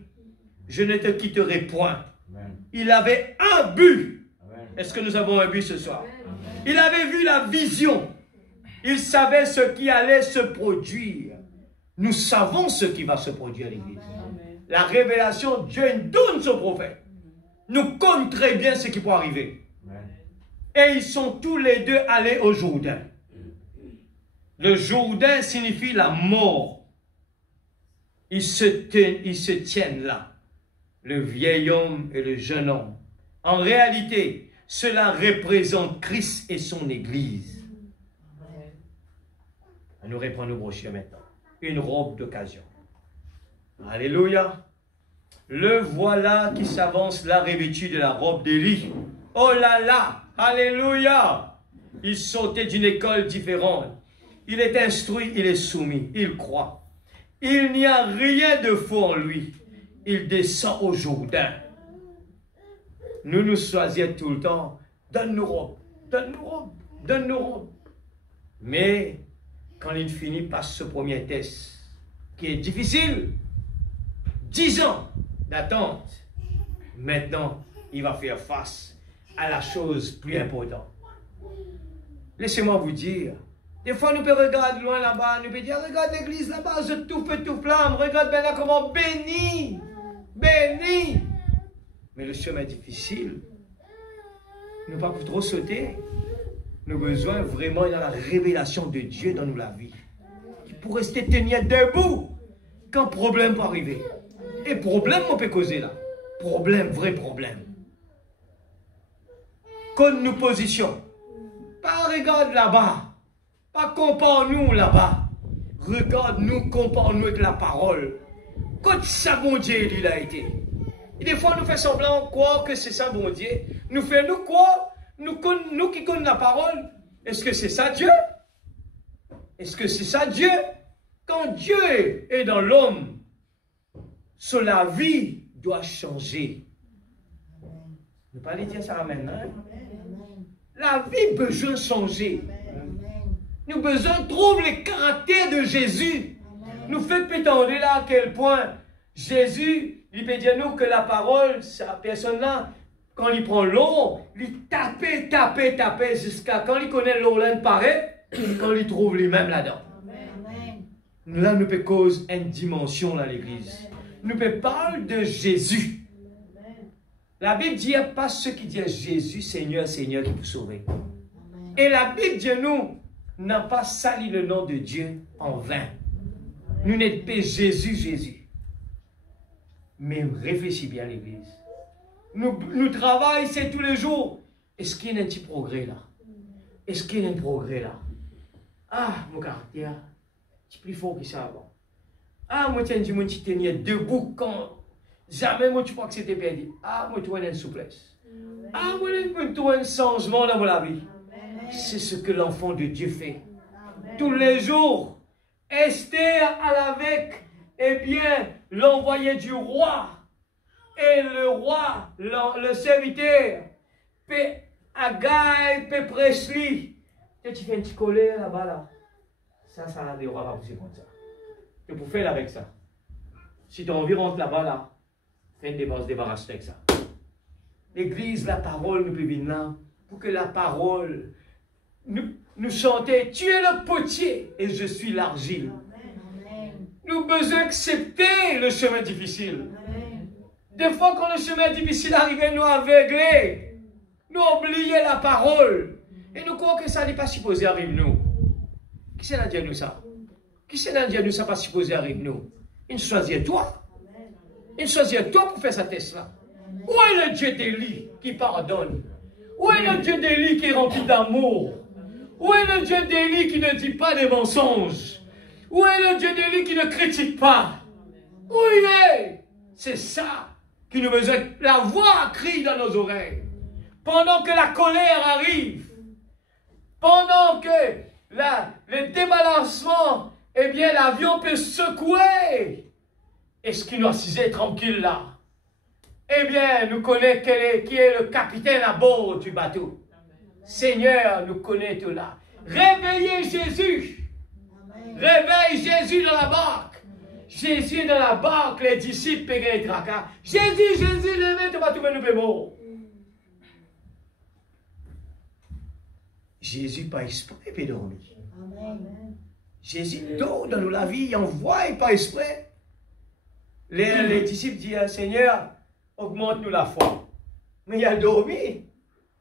Je ne te quitterai point. Amen. Il avait un but. Amen. Est-ce que nous avons un but ce soir? Il avait vu la vision. Il savait ce qui allait se produire. Nous savons ce qui va se produire à l'église. La révélation, Dieu donne son prophète. Nous connaissons très bien ce qui peut arriver. Et ils sont tous les deux allés au Jourdain. Le Jourdain signifie la mort. Ils se tiennent là. Le vieil homme et le jeune homme. En réalité, cela représente Christ et son Église. Nous reprenons nos brochures maintenant. Une robe d'occasion. Alléluia. Le voilà qui s'avance là revêtu de la robe d'Élie. Oh là là. Alléluia. Il sortait d'une école différente. Il est instruit, il est soumis, il croit. Il n'y a rien de faux en lui. Il descend au Jourdain. Nous nous choisissons tout le temps. Donne-nous robe, donne-nous robe, donne-nous robe. Mais quand il finit par ce premier test, qui est difficile, 10 ans d'attente, maintenant, il va faire face à la chose plus importante. Laissez-moi vous dire, des fois nous pouvons regarder loin là-bas, nous pouvons dire, regarde l'église là-bas, je tout feu, tout flamme, regarde bien là comment béni, béni. Mais le chemin est difficile. Nous ne pouvons pas trop sauter. Nous avons besoin vraiment dans la révélation de Dieu dans la vie. Pour rester tenir debout quand problème peut arriver. Et problème, on peut causer là. Problème, vrai problème. Quand nous position, pas regarde là-bas, pas compare-nous là-bas. Regarde-nous, compare-nous avec la parole. Quand ça, bon Dieu, il a été. Et des fois, nous faisons semblant de croire que c'est ça, bon Dieu. Nous faisons croire, nous qui connaissons la parole, est-ce que c'est ça Dieu? Est-ce que c'est ça Dieu? Quand Dieu est dans l'homme, sur la vie doit changer. Ne pas aller dire ça maintenant. La vie besoin de changer. Nous besoin de trouver le caractère de Jésus. Nous fait pétendre là à quel point Jésus, il peut dire nous que la parole, sa personne-là, quand il prend l'eau, il tapait jusqu'à quand il connaît l'eau là, il paraît, quand il trouve lui-même là-dedans. Là, nous peut cause une dimension dans l'église. Nous peut parler de Jésus. La Bible dit pas ceux qui disent Jésus, Seigneur, Seigneur, qui peut sauver. Et la Bible dit nous, n'a pas sali le nom de Dieu en vain. Nous n'êtes pas Jésus, Jésus. Mais réfléchis bien l'église. Nous travaillons ici tous les jours. Est-ce qu'il y a un petit progrès là? Est-ce qu'il y a un progrès là? Ah, mon caractère, c'est plus fort que ça avant. Ah, moi, tiens, dis-moi, tu tenais debout quand jamais moi, tu crois que c'était perdu. Ah, moi, tu vois une souplesse. Ah, moi, tu vois un changement dans la vie. C'est ce que l'enfant de Dieu fait. Tous les jours, Esther avec, eh bien, l'envoyé du roi. Et le roi, le serviteur, P. Agaï, P. Presley. Tu fais un petit collet là-bas, là. Ça, le roi va pousser comme ça. Et pour faire avec ça, si tu as envie de rentrer là-bas, là, fais une débarrasse avec ça. L'église, la parole, nous peut venir là, pour que la parole nous chante, tu es le potier et je suis l'argile. Nous besoin d'accepter le chemin difficile. Des fois, quand le chemin difficile arrive, nous aveugler, nous oublier la parole. Et nous croyons que ça n'est pas supposé arriver nous. Qui c'est là dire nous ça? Qui c'est là dire nous ça pas supposé arriver nous? Il choisit toi. Il choisit toi pour faire sa test là. Où est le Dieu d'Élie qui pardonne? Où est le Dieu d'Élie qui est rempli d'amour? Où est le Dieu d'Élie qui ne dit pas des mensonges? Où est le Dieu d'Élie qui ne critique pas? Où il est? C'est ça qui nous besoin. La voix crie dans nos oreilles. Pendant que la colère arrive, pendant que le débalancement, eh bien l'avion peut secouer. Est-ce qu'il nous assisait tranquille là? Eh bien, nous connaissons qui est le capitaine à bord du bateau. Seigneur, nous connaissons tout là. Réveillez Jésus. Réveille Jésus dans la barque. Jésus dans la barque, les disciples payent les tracas. Jésus, Jésus, les mains, tu vas tout nous mort. Jésus, pas exprès, peut dormir. Amen. Jésus dort dans la vie, il envoie pas exprès. Les disciples disent, Seigneur, augmente-nous la foi. Mais il a dormi.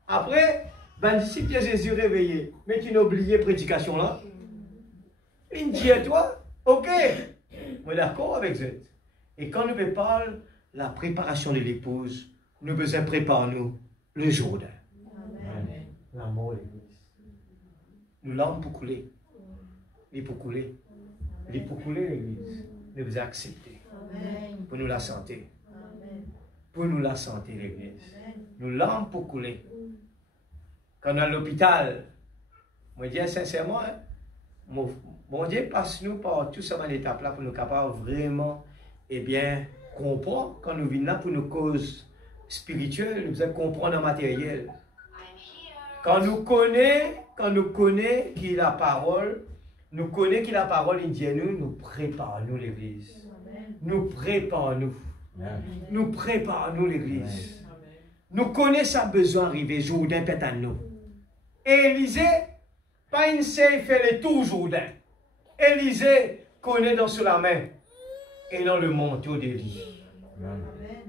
Après, ben, disciple de Jésus réveillé. Mais tu n'as oublié la prédication là. Il dit à toi, ok, moi d'accord avec ça. Et quand nous parlons de la préparation de l'épouse, nous besoin préparer nous le Jourdain. L'amour de l'Église. Nous l'avons pour couler. Il est pour couler. Il est pour couler l'Église. Nous devons accepter. Pour nous la santé. Pour nous la santé l'Église. Nous l'avons pour couler. Quand on est à l'hôpital, moi je dis sincèrement, hein, mon Dieu passe-nous par tout cette étape là pour nous capables vraiment, eh bien, comprendre quand nous venons là pour nos causes spirituelles, nous devons comprendre le matériel. Quand nous connaissons qui est la parole, nous connaissons qui est la parole, il dit nous préparons l'Église. Nous préparons. Nous préparons l'Église. Nous connaissons le besoin d'arriver, Jourdain peut à nous. Et Élisée, pas une seule fait le tour Jourdain. Élisée connaît dans sur la main et dans le manteau d'Élie.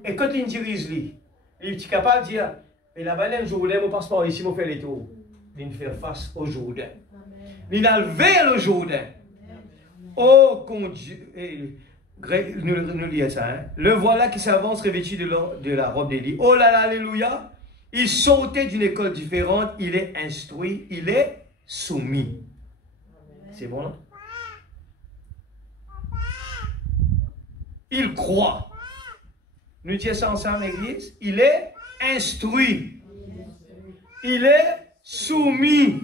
Et quand il dirige lui, il est capable de dire, mais là-bas, le Jourdain, mon passeport ici, mon fait les tours. Il fait face au Jourdain. Il a levé le Jourdain. Oh, con Dieu. Nous lisons ça. Hein? Le voilà qui s'avance revêtu de la robe d'Élie. Oh là là, alléluia. Il sortait d'une école différente. Il est instruit. Il est soumis. C'est bon, non? Il croit. Nous disons ça ensemble, l'église. Il est instruit. Il est soumis.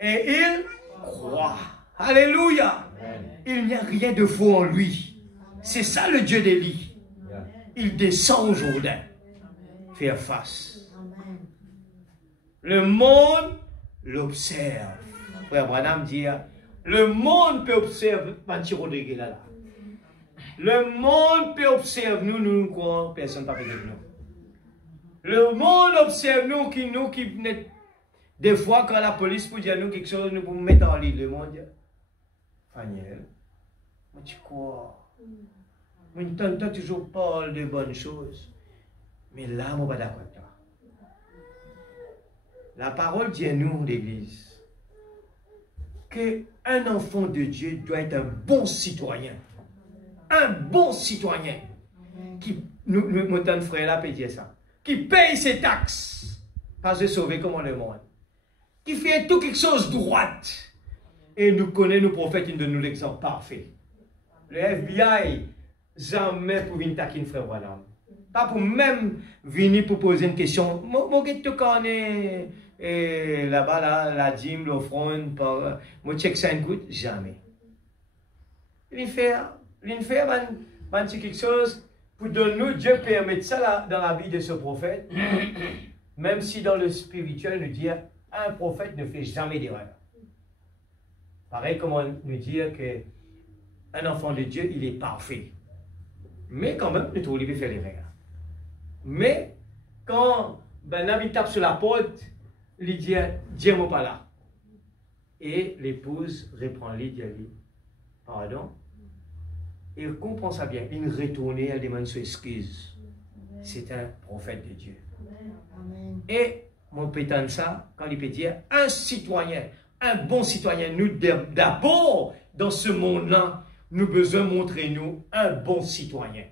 Et il croit. Alléluia. Il n'y a rien de faux en lui. C'est ça le Dieu d'Élie. Il descend au Jourdain. Faire face. Le monde l'observe. Frère Branham dit, le monde peut observer Mathieu Rodriguez là. Le monde peut observer nous croyons, personne ne peut avec nous. Le monde observe nous qui des fois quand la police peut dire nous quelque chose, nous pouvons mettre en ligne. Le monde dit, Faniel, moi tu crois. Moi je t'entends toujours parler de bonnes choses. Mais là, moi je ne suis pas d'accord avec toi. La parole dit à nous, l'Église, qu'un enfant de Dieu doit être un bon citoyen. Un bon citoyen. Qui, notre frère là peut dire ça. Qui paye ses taxes. Pas de sauver comme le monde. Qui fait tout quelque chose de droite. Et nous connaissons nos prophètes, une de nous l'exemple parfait. Le FBI, jamais pour venir taquiner frère Branham. Pas pour même venir pour poser une question. Moi, je te connais là-bas, la dîme, l'offrande, moi, check ça coûte. Jamais. Il fait quelque chose pour donner, Dieu permet ça dans la vie de ce prophète. Même si dans le spirituel, nous dit un prophète ne fait jamais d'erreur. Pareil comme on nous dit qu'un enfant de Dieu, il est parfait. Mais quand même, nous trouvons qu'il fait l'erreur. Mais quand Nabi tape sur la porte, il dit, dis-moi pas là. Et l'épouse reprend lui, dit, pardon. Il comprend ça bien. Il retourne, elle demande ses excuses. C'est un prophète de Dieu. Amen. Et mon pétan ça, quand il peut dire, un citoyen, un bon citoyen, nous d'abord, dans ce monde-là, nous besoin montrer nous un bon citoyen.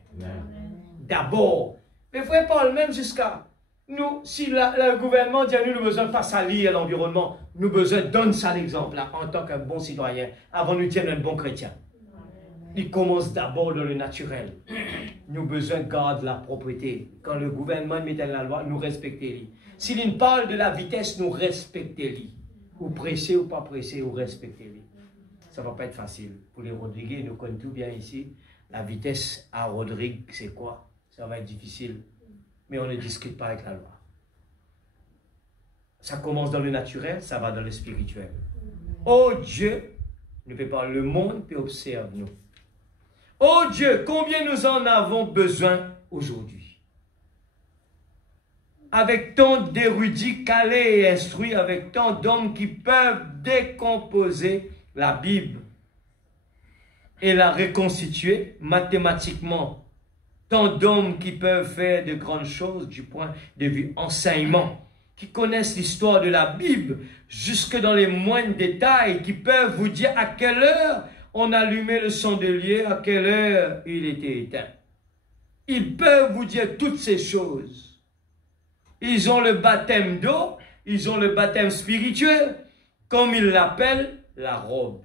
D'abord. Mais il faut pas le même jusqu'à nous, si le gouvernement dit à nous, nous besoin de pas salir l'environnement, nous besoin de donner ça l'exemple là, en tant qu'un bon citoyen, avant de nous dire un bon chrétien. Il commence d'abord dans le naturel. Nous besoin de garder la propriété. Quand le gouvernement met la loi, nous respectons-les. S'il parle de la vitesse, nous respectons-les. Ou pressé ou pas pressé, ou respectez-les. Ça ne va pas être facile. Pour les Rodriguez, nous connaissons tout bien ici. La vitesse à Rodrigue, c'est quoi? Ça va être difficile. Mais on ne discute pas avec la loi. Ça commence dans le naturel, ça va dans le spirituel. Oh Dieu, ne peut pas, le monde peut observer nous. Oh Dieu, combien nous en avons besoin aujourd'hui? avec tant d'érudits calés et instruits, avec tant d'hommes qui peuvent décomposer la Bible et la reconstituer mathématiquement. Tant d'hommes qui peuvent faire de grandes choses du point de vue enseignement, qui connaissent l'histoire de la Bible jusque dans les moindres détails, qui peuvent vous dire à quelle heure on allumait le chandelier, à quelle heure il était éteint. Ils peuvent vous dire toutes ces choses. Ils ont le baptême d'eau, ils ont le baptême spirituel, comme ils l'appellent la robe.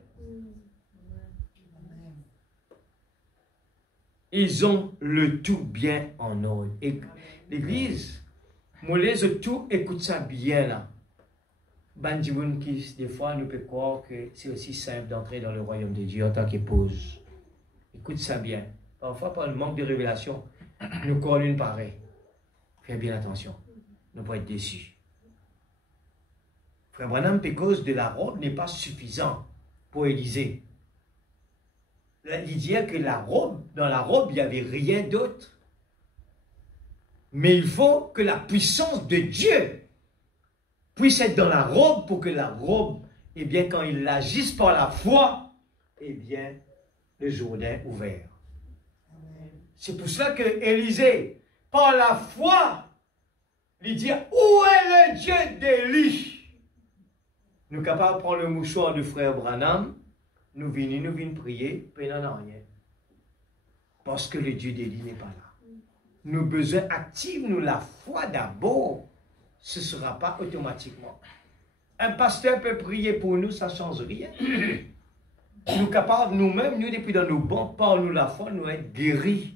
Ils ont le tout bien en ordre. Et l'Église, moi les tout, écoute ça bien là. Bandimoun qui, des fois, nous peut croire que c'est aussi simple d'entrer dans le royaume de Dieu en tant qu'épouse. Écoute ça bien. Parfois, par le manque de révélation, nous croyons une pareille. Fais bien attention. Ne pas être déçus. Frère Branham, cause de la robe n'est pas suffisant pour Élisée. Il dit que dans la robe, il n'y avait rien d'autre. Mais il faut que la puissance de Dieu puisse être dans la robe pour que la robe, eh bien, quand il agisse par la foi, eh bien, le Jourdain ouvert. C'est pour cela que Élisée, par la foi, lui dit, où est le Dieu d'Élie? Nous sommes capables de prendre le mouchoir du frère Branham, nous venons prier, puis il n'en a rien. Parce que le Dieu d'Élie n'est pas là. Nous avons besoin active, nous la foi d'abord. Ce ne sera pas automatiquement. Un pasteur peut prier pour nous, ça ne change rien. Nous sommes capables, nous-mêmes, nous, depuis dans nos bancs, par nous la foi, nous être guéris.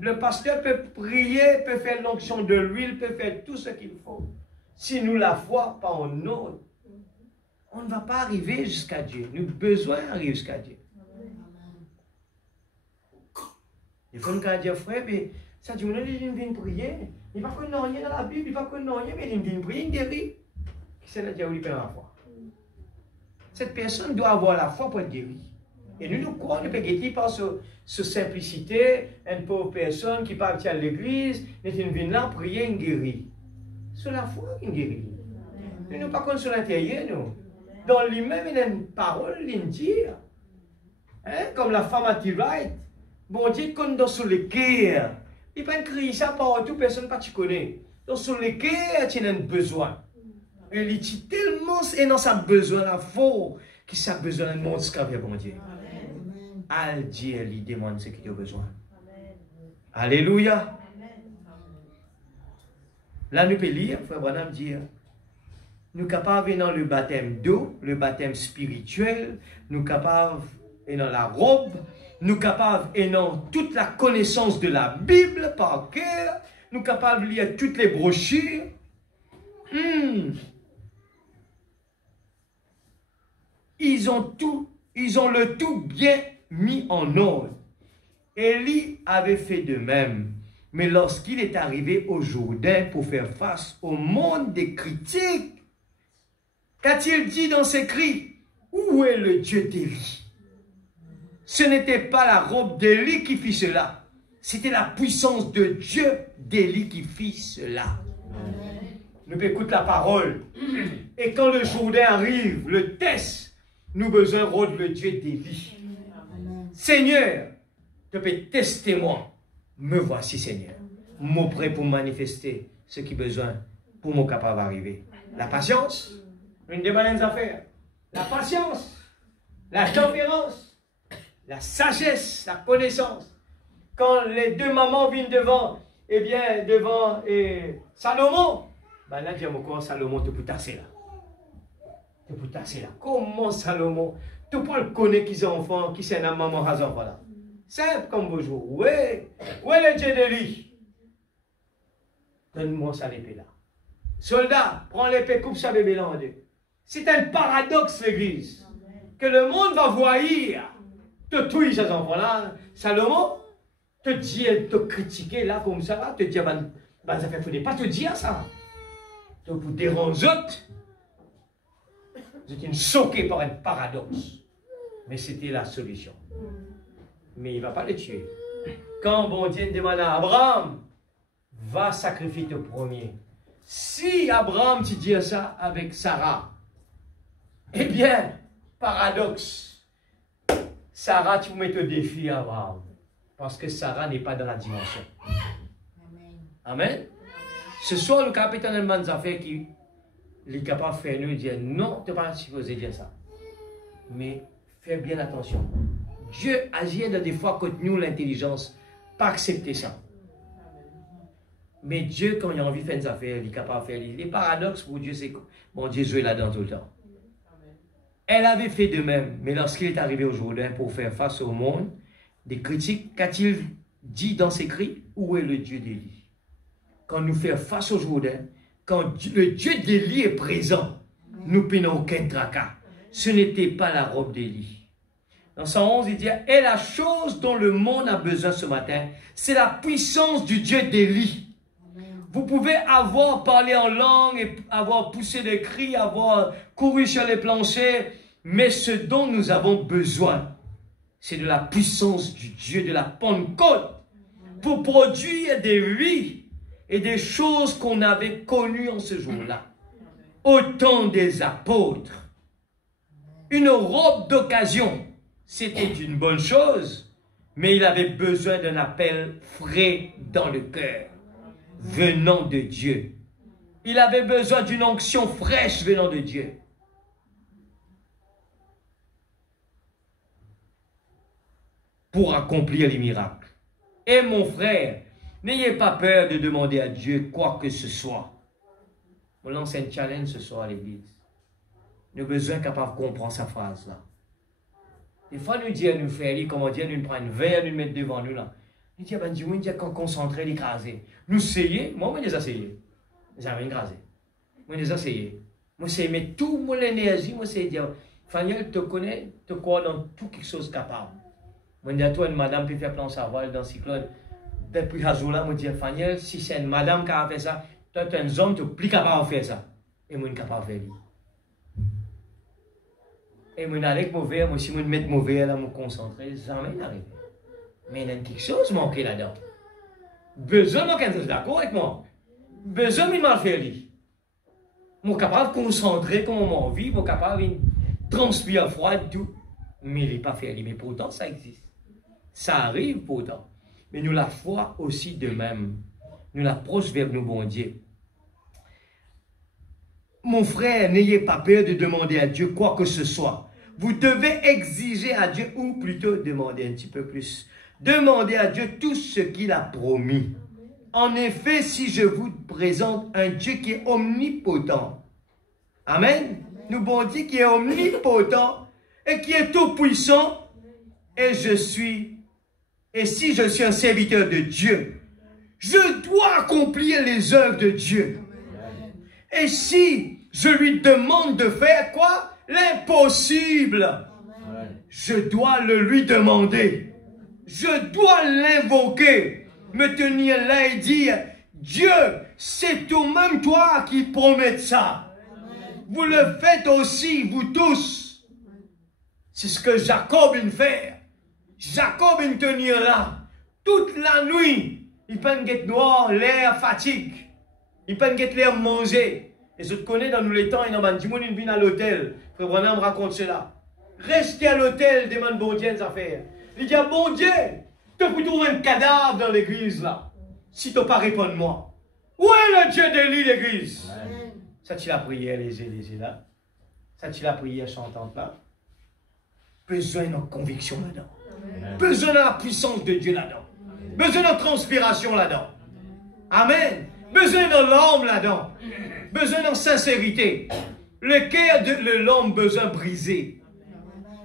Le pasteur peut prier, peut faire l'onction de l'huile, peut faire tout ce qu'il faut. Si nous la foi, pas en nous, on ne va pas arriver jusqu'à Dieu. Nous avons besoin d'arriver jusqu'à Dieu. Il faut nous dire, frère, mais ça dit, il vient prier. Il ne va pas connaître rien dans la Bible, il ne va pas connaître rien, mais il vient prier, il guérit. Qui c'est le diable qui perd la foi? Cette personne doit avoir la foi pour être guérie. Et nous croyons, nous pouvons guérir par cette simplicité, une pauvre personne qui part à l'église, mais qui vient là prier, il guérit. C'est la foi qui guérit. Nous ne pas comme sur l'intérieur, nous. Dans lui-même, il a une parole, il dit. Hein? Comme la femme à Tivite. Bon Dieu, quand dans sur le cœur, il peut crier ça partout, personne ne te connaît. Dans sur le cœur, tu as un besoin. Et il dit tellement, et dans sa besoin, la foi, qui a besoin de monde, ce qu'a fait bon Dieu. Al Dieu lui demande ce qu'il a besoin. Alléluia. Là, nous pouvons lire, frère Branham dit, nous sommes capables dans le baptême d'eau, le baptême spirituel, nous sommes capables dans la robe, nous sommes capables dans toute la connaissance de la Bible par cœur, nous sommes capables de lire toutes les brochures. Ils ont le tout bien mis en ordre. Élie avait fait de même. Mais lorsqu'il est arrivé au Jourdain pour faire face au monde des critiques, qu'a-t-il dit dans ses cris? Où est le Dieu d'Élie? Ce n'était pas la robe d'Élie qui fit cela. C'était la puissance de Dieu d'Élie qui fit cela. Nous écoutons la parole. Et quand le Jourdain arrive, le test, nous avons besoin de le Dieu d'Élie. Seigneur, tu peux tester moi. Me voici, Seigneur. Moi prêt pour manifester ce qui est besoin pour mon capable d'arriver. La patience, une des bonnes affaires. La patience, la tempérance, la sagesse, la connaissance. Quand les deux mamans viennent devant, Salomon, ben là, dis moi, Salomon te peut tasser là. Te peut tasser là. Comment Salomon, tu peux le connaître qui est enfant, qui c'est un maman à enfant là. Simple comme bonjour. Oui, où est le Dieu d'Élie? Donne-moi ça l'épée là. Soldat, prends l'épée, coupe sa bébé là en deux. C'est un paradoxe l'église. Que le monde va voir, te tuer ces enfants-là. Salomon, te dire, te critiquer là comme ça, te dire, ça fait faut pas te dire ça. Te pour déranger autres. Vous êtes choqué par un paradoxe. Mais c'était la solution. Mais il ne va pas les tuer. Quand bon Dieu demande à Abraham, va sacrifier ton premier. Si Abraham tu dit ça avec Sarah, eh bien, paradoxe, Sarah, tu mets au défi à Abraham. Parce que Sarah n'est pas dans la dimension. Amen. Ce soir, le capitaine de affaires qui est capable de faire nous dire non, tu n'es pas supposé dire ça. Mais fais bien attention. Dieu agit dans des fois contre nous l'intelligence, pas accepter ça. Mais Dieu, quand il a envie de faire des affaires, il est capable de faire. Les paradoxes pour Dieu, c'est que bon, Dieu joue là-dedans tout le temps. Elle avait fait de même, mais lorsqu'il est arrivé au Jourdain pour faire face au monde, des critiques, qu'a-t-il dit dans ses cris? Où est le Dieu d'Élie? Quand nous faisons face au Jourdain, quand le Dieu d'Élie est présent, nous n'avons aucun tracas. Ce n'était pas la robe d'Élie. Dans 111, il dit, et la chose dont le monde a besoin ce matin, c'est la puissance du Dieu d'Élie. Vous pouvez avoir parlé en langue, et avoir poussé des cris, avoir couru sur les planchers, mais ce dont nous avons besoin, c'est de la puissance du Dieu de la Pentecôte pour produire des vies et des choses qu'on avait connues en ce jour-là. Au temps des apôtres, une robe d'occasion, c'était une bonne chose, mais il avait besoin d'un appel frais dans le cœur, venant de Dieu. Il avait besoin d'une onction fraîche venant de Dieu. Pour accomplir les miracles. Et mon frère, n'ayez pas peur de demander à Dieu quoi que ce soit. On lance un challenge ce soir à l'église. Nous avons besoin capable de comprendre sa phrase là. Des fois, nous disons, nous faire, comment dire, nous prendre un verre, nous mettre devant nous là. Nous disons, ben, nous disons, concentrer, l'écraser. Nous essayons, moi, je les essayé. J'avais écrasé. Moi, je les essayé. Moi, c'est mettre tout mon énergie, moi, c'est dire, Faniel, te connais, te crois dans tout quelque chose capable. Moi, je dis à toi, une madame peut faire plan savoir dans le cyclone. Depuis ce jour-là, je dis à Faniel, si c'est une madame qui a fait ça, toi, tu es un homme, tu n'es plus capable de faire ça. Et moi, je suis capable de faire ça. Et moi, avec mon verre, moi, si je mets mon verre là, je me concentrer, jamais n'arrive. Mais il y a quelque chose qui manque là-dedans. Besoin de quelqu'un d'accord avec moi. Besoin de mal faire. Je suis capable de concentrer comme on envie, je suis capable de transpirer froid, tout. Mais il n'est pas fait. Mais pourtant, ça existe. Ça arrive pourtant. Mais nous, la foi aussi de même. Nous l'approche vers nous, bon Dieu. Mon frère, n'ayez pas peur de demander à Dieu quoi que ce soit. Vous devez exiger à Dieu, ou plutôt demander un petit peu plus. Demandez à Dieu tout ce qu'il a promis. En effet, si je vous présente un Dieu qui est omnipotent, amen, nous bon Dieu qui est omnipotent et qui est tout puissant, et si je suis un serviteur de Dieu, je dois accomplir les œuvres de Dieu. Et si je lui demande de faire quoi? L'impossible. Je dois le lui demander. Je dois l'invoquer. Me tenir là et dire, Dieu, c'est toi-même toi qui promets ça. Vous le faites aussi, vous tous. C'est ce que Jacob vient faire. Jacob vient tenir là. Toute la nuit, il peut être noir, l'air fatigue. Il peut être l'air manger. Et je te connais dans nous les temps, il y a des gens qui viennent à l'hôtel. Frère Branham me raconte cela. Restez à l'hôtel, demande bon Dieu des affaires. Il dit, bon Dieu, tu peux trouver un cadavre dans l'église là. Si tu n'as pas répondu moi. Où est le Dieu d'Élie l'église? Ça tu la prière léger là. Ça tu la prière chantante là. Besoin de conviction là-dedans. Besoin de la puissance de Dieu là-dedans. Besoin de transpiration là-dedans. Amen. Besoin de l'homme là-dedans. Besoin de sincérité. Le cœur de l'homme besoin brisé.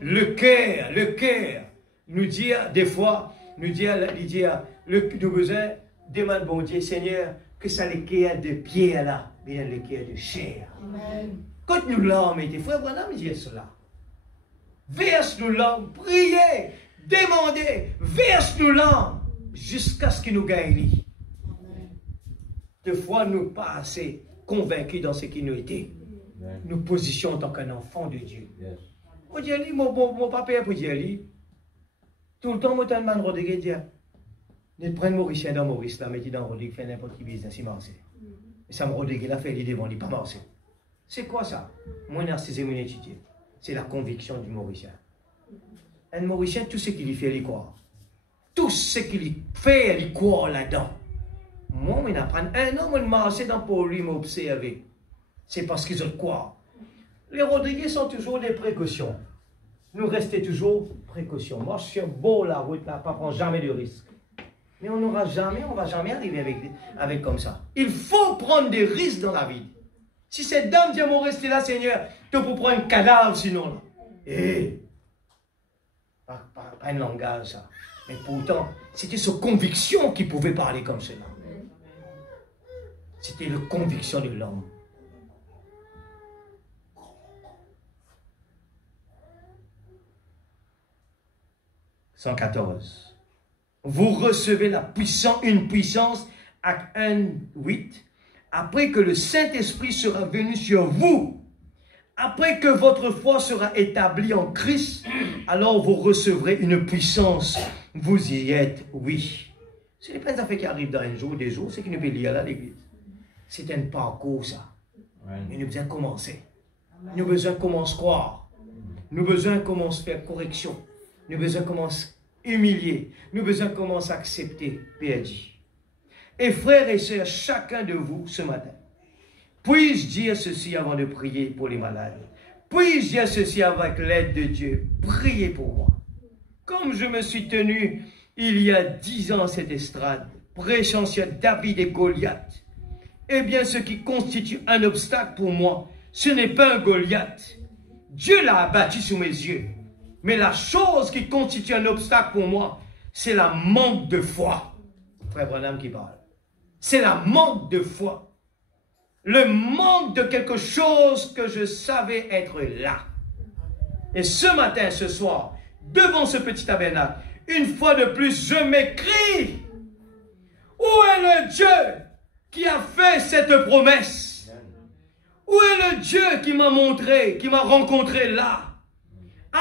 Le cœur. Nous dire, des fois, nous besoin, demande bon Dieu, Seigneur, que ça le cœur de pierre là, bien le cœur de chair. Amen. Quand nous l'homme était, frère Branham dit cela. Verse-nous l'homme, priez, demandez, verse-nous l'homme, jusqu'à ce qu'il nous gagne. Des fois, nous pas assez convaincus dans ce qui nous était. Nous positionnons en tant qu'un enfant de Dieu. Moi, mon papa pour dire, tout le temps, moi, je Rodriguez dire, Ne prenne Mauricien dans Maurice, là, mettez dans Rodrigue, fait n'importe qui business, il marche. Et ça me Rodrigue, il a fait l'idée devant lui, pas marcher. C'est quoi ça? Moi, narcissé, mon étudié. C'est la conviction du Mauricien. Un Mauricien, tout ce qu'il y fait, il y croit. Tout ce qu'il fait, il croit là-dedans. Moi, je apprends un homme, je marche dans pour lui m'observer. C'est parce qu'ils ont quoi? Les Rodriguez sont toujours des précautions. Nous restons toujours précautions. Moi, je suis beau la route, là, pas prendre jamais de risques. Mais on n'aura jamais, on ne va jamais arriver avec comme ça. Il faut prendre des risques dans la vie. Si cette dame dit, moi, rester là, Seigneur, tu peux prendre un cadavre sinon. Là. Eh, pas un langage, ça. Mais pourtant, c'était sa conviction qui pouvait parler comme cela. C'était la conviction de l'homme. « 114. Vous recevez une puissance, acte 1, 8, après que le Saint-Esprit sera venu sur vous, après que votre foi sera établie en Christ, alors vous recevrez une puissance. Vous y êtes, oui. Ce n'est pas une affaire qui arrive dans un jour, des jours, c'est qu'il ne peut lire à l'église. C'est un parcours, ça. Mais nous besoin de commencer. Nous besoin de commencer à croire. Nous besoin de commencer à faire correction. Nous besoin de commencer à humilier. Nous besoin de commencer à accepter, PNJ. Et frères et sœurs, chacun de vous ce matin, puis-je dire ceci avant de prier pour les malades? Puis-je dire ceci avec l'aide de Dieu? Priez pour moi. Comme je me suis tenu il y a 10 ans à cette estrade, prêchant sur David et Goliath, eh bien ce qui constitue un obstacle pour moi, ce n'est pas un Goliath. Dieu l'a abattu sous mes yeux. Mais la chose qui constitue un obstacle pour moi, c'est la manque de foi. Frère Branham qui parle. C'est la manque de foi. Le manque de quelque chose que je savais être là. Et ce matin, ce soir, devant ce petit tabernacle, une fois de plus, je m'écris. Où est le Dieu qui a fait cette promesse? Où est le Dieu qui m'a montré, qui m'a rencontré là?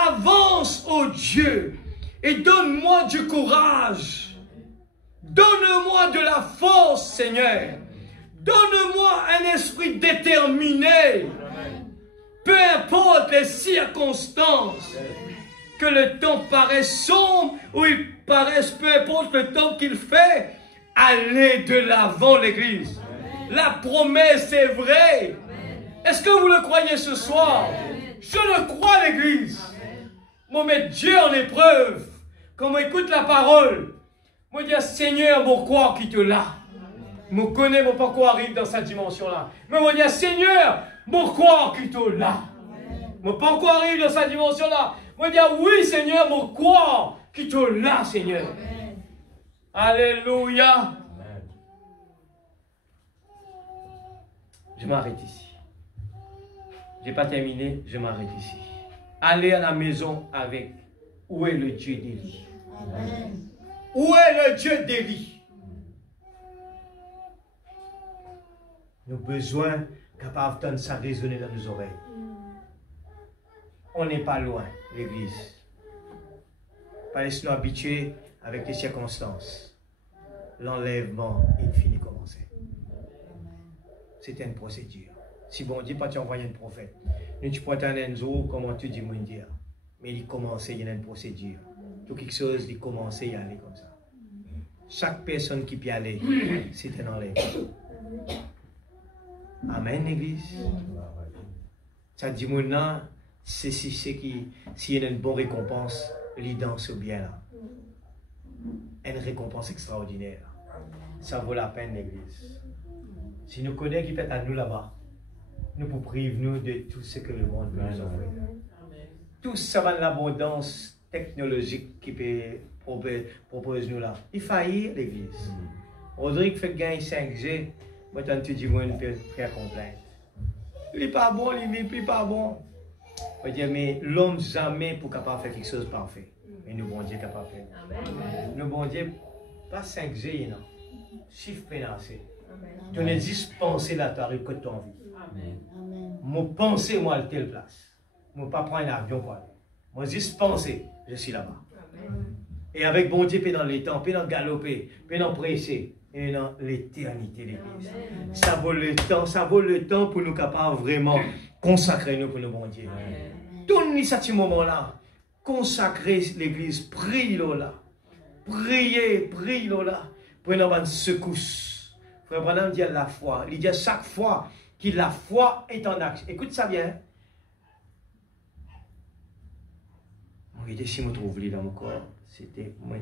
Avance, ô Dieu, et donne-moi du courage. Donne-moi de la force, Seigneur. Donne-moi un esprit déterminé. Peu importe les circonstances, que le temps paraisse sombre ou il paraisse, peu importe le temps qu'il fait, allez de l'avant, l'Église. La promesse est vraie. Est-ce que vous le croyez ce soir? Je le crois, l'Église. Moi, mettre Dieu en épreuve. Quand on écoute la parole, moi, dire Seigneur, mon croire qui te l'a. Moi, connais mon pourquoi arrive dans cette dimension-là. Mais moi, dire Seigneur, mon croire qui te l'a. Mon pourquoi arrive dans cette dimension-là. Moi, dire oui, Seigneur, mon croire qui te l'a, Seigneur. Amen. Alléluia. Amen. Je m'arrête ici. Je n'ai pas terminé, je m'arrête ici. Allez à la maison avec où est le Dieu d'Élie? Où est le Dieu d'Élie? Nous avons besoin capable de ça résonner dans nos oreilles. On n'est pas loin, l'Église. Pas laissez-nous habituer avec les circonstances. L'enlèvement infini commençait. C'était une procédure. Si bon Dieu pas envoyé un prophète, nous tu prends un enzo, comment tu dis mon dire? Mais il commençait, il y a une procédure. Tout quelque chose, il commençait à aller comme ça. Chaque personne qui peut aller, c'est un enlèvement. Amen, l'Église. Ça dit maintenant, c'est qui, s'il y a une bonne récompense, l'idée ce bien là. Une récompense extraordinaire. Ça vaut la peine, l'Église. Si nous connaissons qui peut être à nous là-bas, nous pouvons priver-nous de tout ce que le monde peut nous offrir. Tout ça va l'abondance technologique qui peut proposer nous là. Il faillit l'Église. Rodrigue fait gagner 5G, moi tant tu dis moi une faire complainte. Il n'est pas bon, il n'est pas bon. On dire mais l'homme jamais pour capable faire quelque chose de parfait. Mais nous bon Dieu capable de faire. Nous bon Dieu pas 5G non. Chiffre pénancé. Tu ne dis penser là tu arrives que tu as envie. Moi penser moi à telle place. Moi pas prendre un avion pour aller. Moi juste penser, je suis là-bas. Et avec bon Dieu, puis dans les temps, puis dans galoper, puis dans presser, et dans l'éternité l'église. Ça vaut le temps pour nous capables vraiment consacrer nous pour nous bon Dieu. Donne-nous ce moment-là. Consacrer l'église, prie là. Priez là. Prenez une secousse. Frère Branham dit la foi. Il dit chaque fois que la foi est en action. Écoute ça bien. Regardez si je me trouve dans mon corps. C'était moi.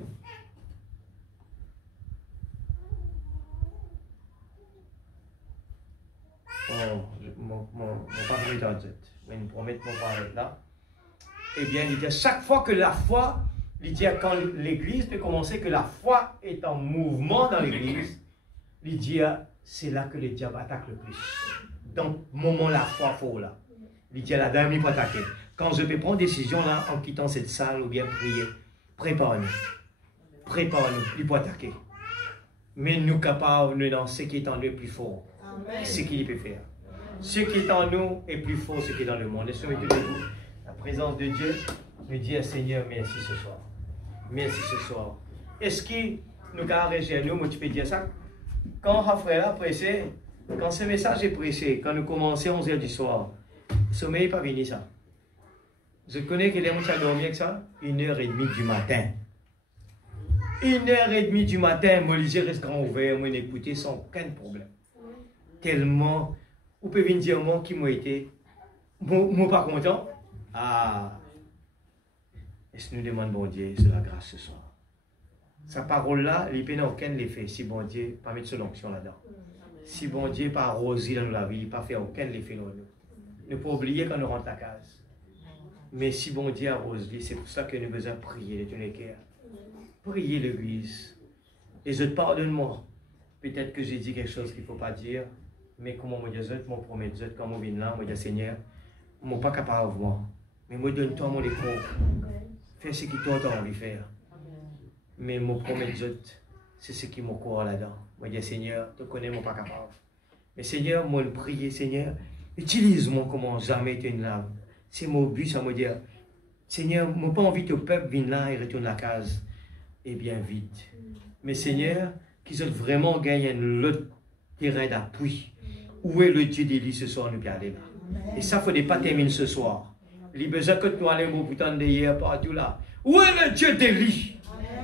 Mon parler dans tête. Mais nous promettons mon parler là. Eh bien, il dit chaque fois que la foi, il dit quand l'église peut commencer, que la foi est en mouvement dans l'église, il dit c'est là que le diable attaque le plus. Donc, moment la foi faut là. Il dit la dame il peut attaquer. Quand je peux prendre décision là en quittant cette salle ou bien prier, prépare-nous. Prépare-nous, il peut attaquer. Mais nous capables de dans ce qui est en nous est plus fort. Ce qu'il peut faire. Ce qui est en nous est plus fort que ce qui est dans le monde. Laissez-moi te dire, la présence de Dieu me dit Seigneur, merci ce soir. Merci ce soir. Est-ce que nous avons réagi à nous, moi tu peux dire ça? Quand frère a pressé, quand ce message est pressé, quand nous commençons à 11h du soir, le sommeil n'est pas venu ça. Je connais que les gens qui dormi avec ça, 1h30 du matin. 1h30 du matin, mon lycée reste grand ouvert, moi écouter sans aucun problème. Tellement, vous pouvez venir dire moi qui m'a été, moi pas content. Ah, est-ce que nous demandons bon Dieu, c'est la grâce ce soir. Sa parole-là, il n'a aucun effet si bon Dieu pas mettre son onction là-dedans. Si bon Dieu pas arroser dans la vie, il pas faire aucun effet dans nous. Ne pas oublier quand nous rentrons à case. Mais si bon Dieu arrose, c'est pour ça que nous devons prier de tous les cœurs. Priez l'église. Les autres, pardonne-moi. Peut-être que j'ai dit quelque chose qu'il ne faut pas dire. Mais comment moi dire, je me promets, quand je viens là, je dis Seigneur, je ne suis pas capable de voir. Mais moi, donne-toi mon écoute. Fais ce que toi tu as envie de faire. Mais je promets, c'est ce qui me court là-dedans. Je dis Seigneur, tu connais, je ne suis pas capable. Mais Seigneur, moi, je prie, Seigneur, utilise-moi comme jamais été une lame. C'est mon but, ça me dit, Seigneur, je n'ai pas envie que le peuple vienne là et retourne à la case. Et bien vite. Mais Seigneur, qu'ils ont vraiment gagné l'autre terrain d'appui. Où est le Dieu d'Élie ce soir, nous peut aller là. Et ça, il ne faut pas terminer ce soir. Il y a besoin que nous allons au putain de hier partout là. Où est le Dieu d'Élie?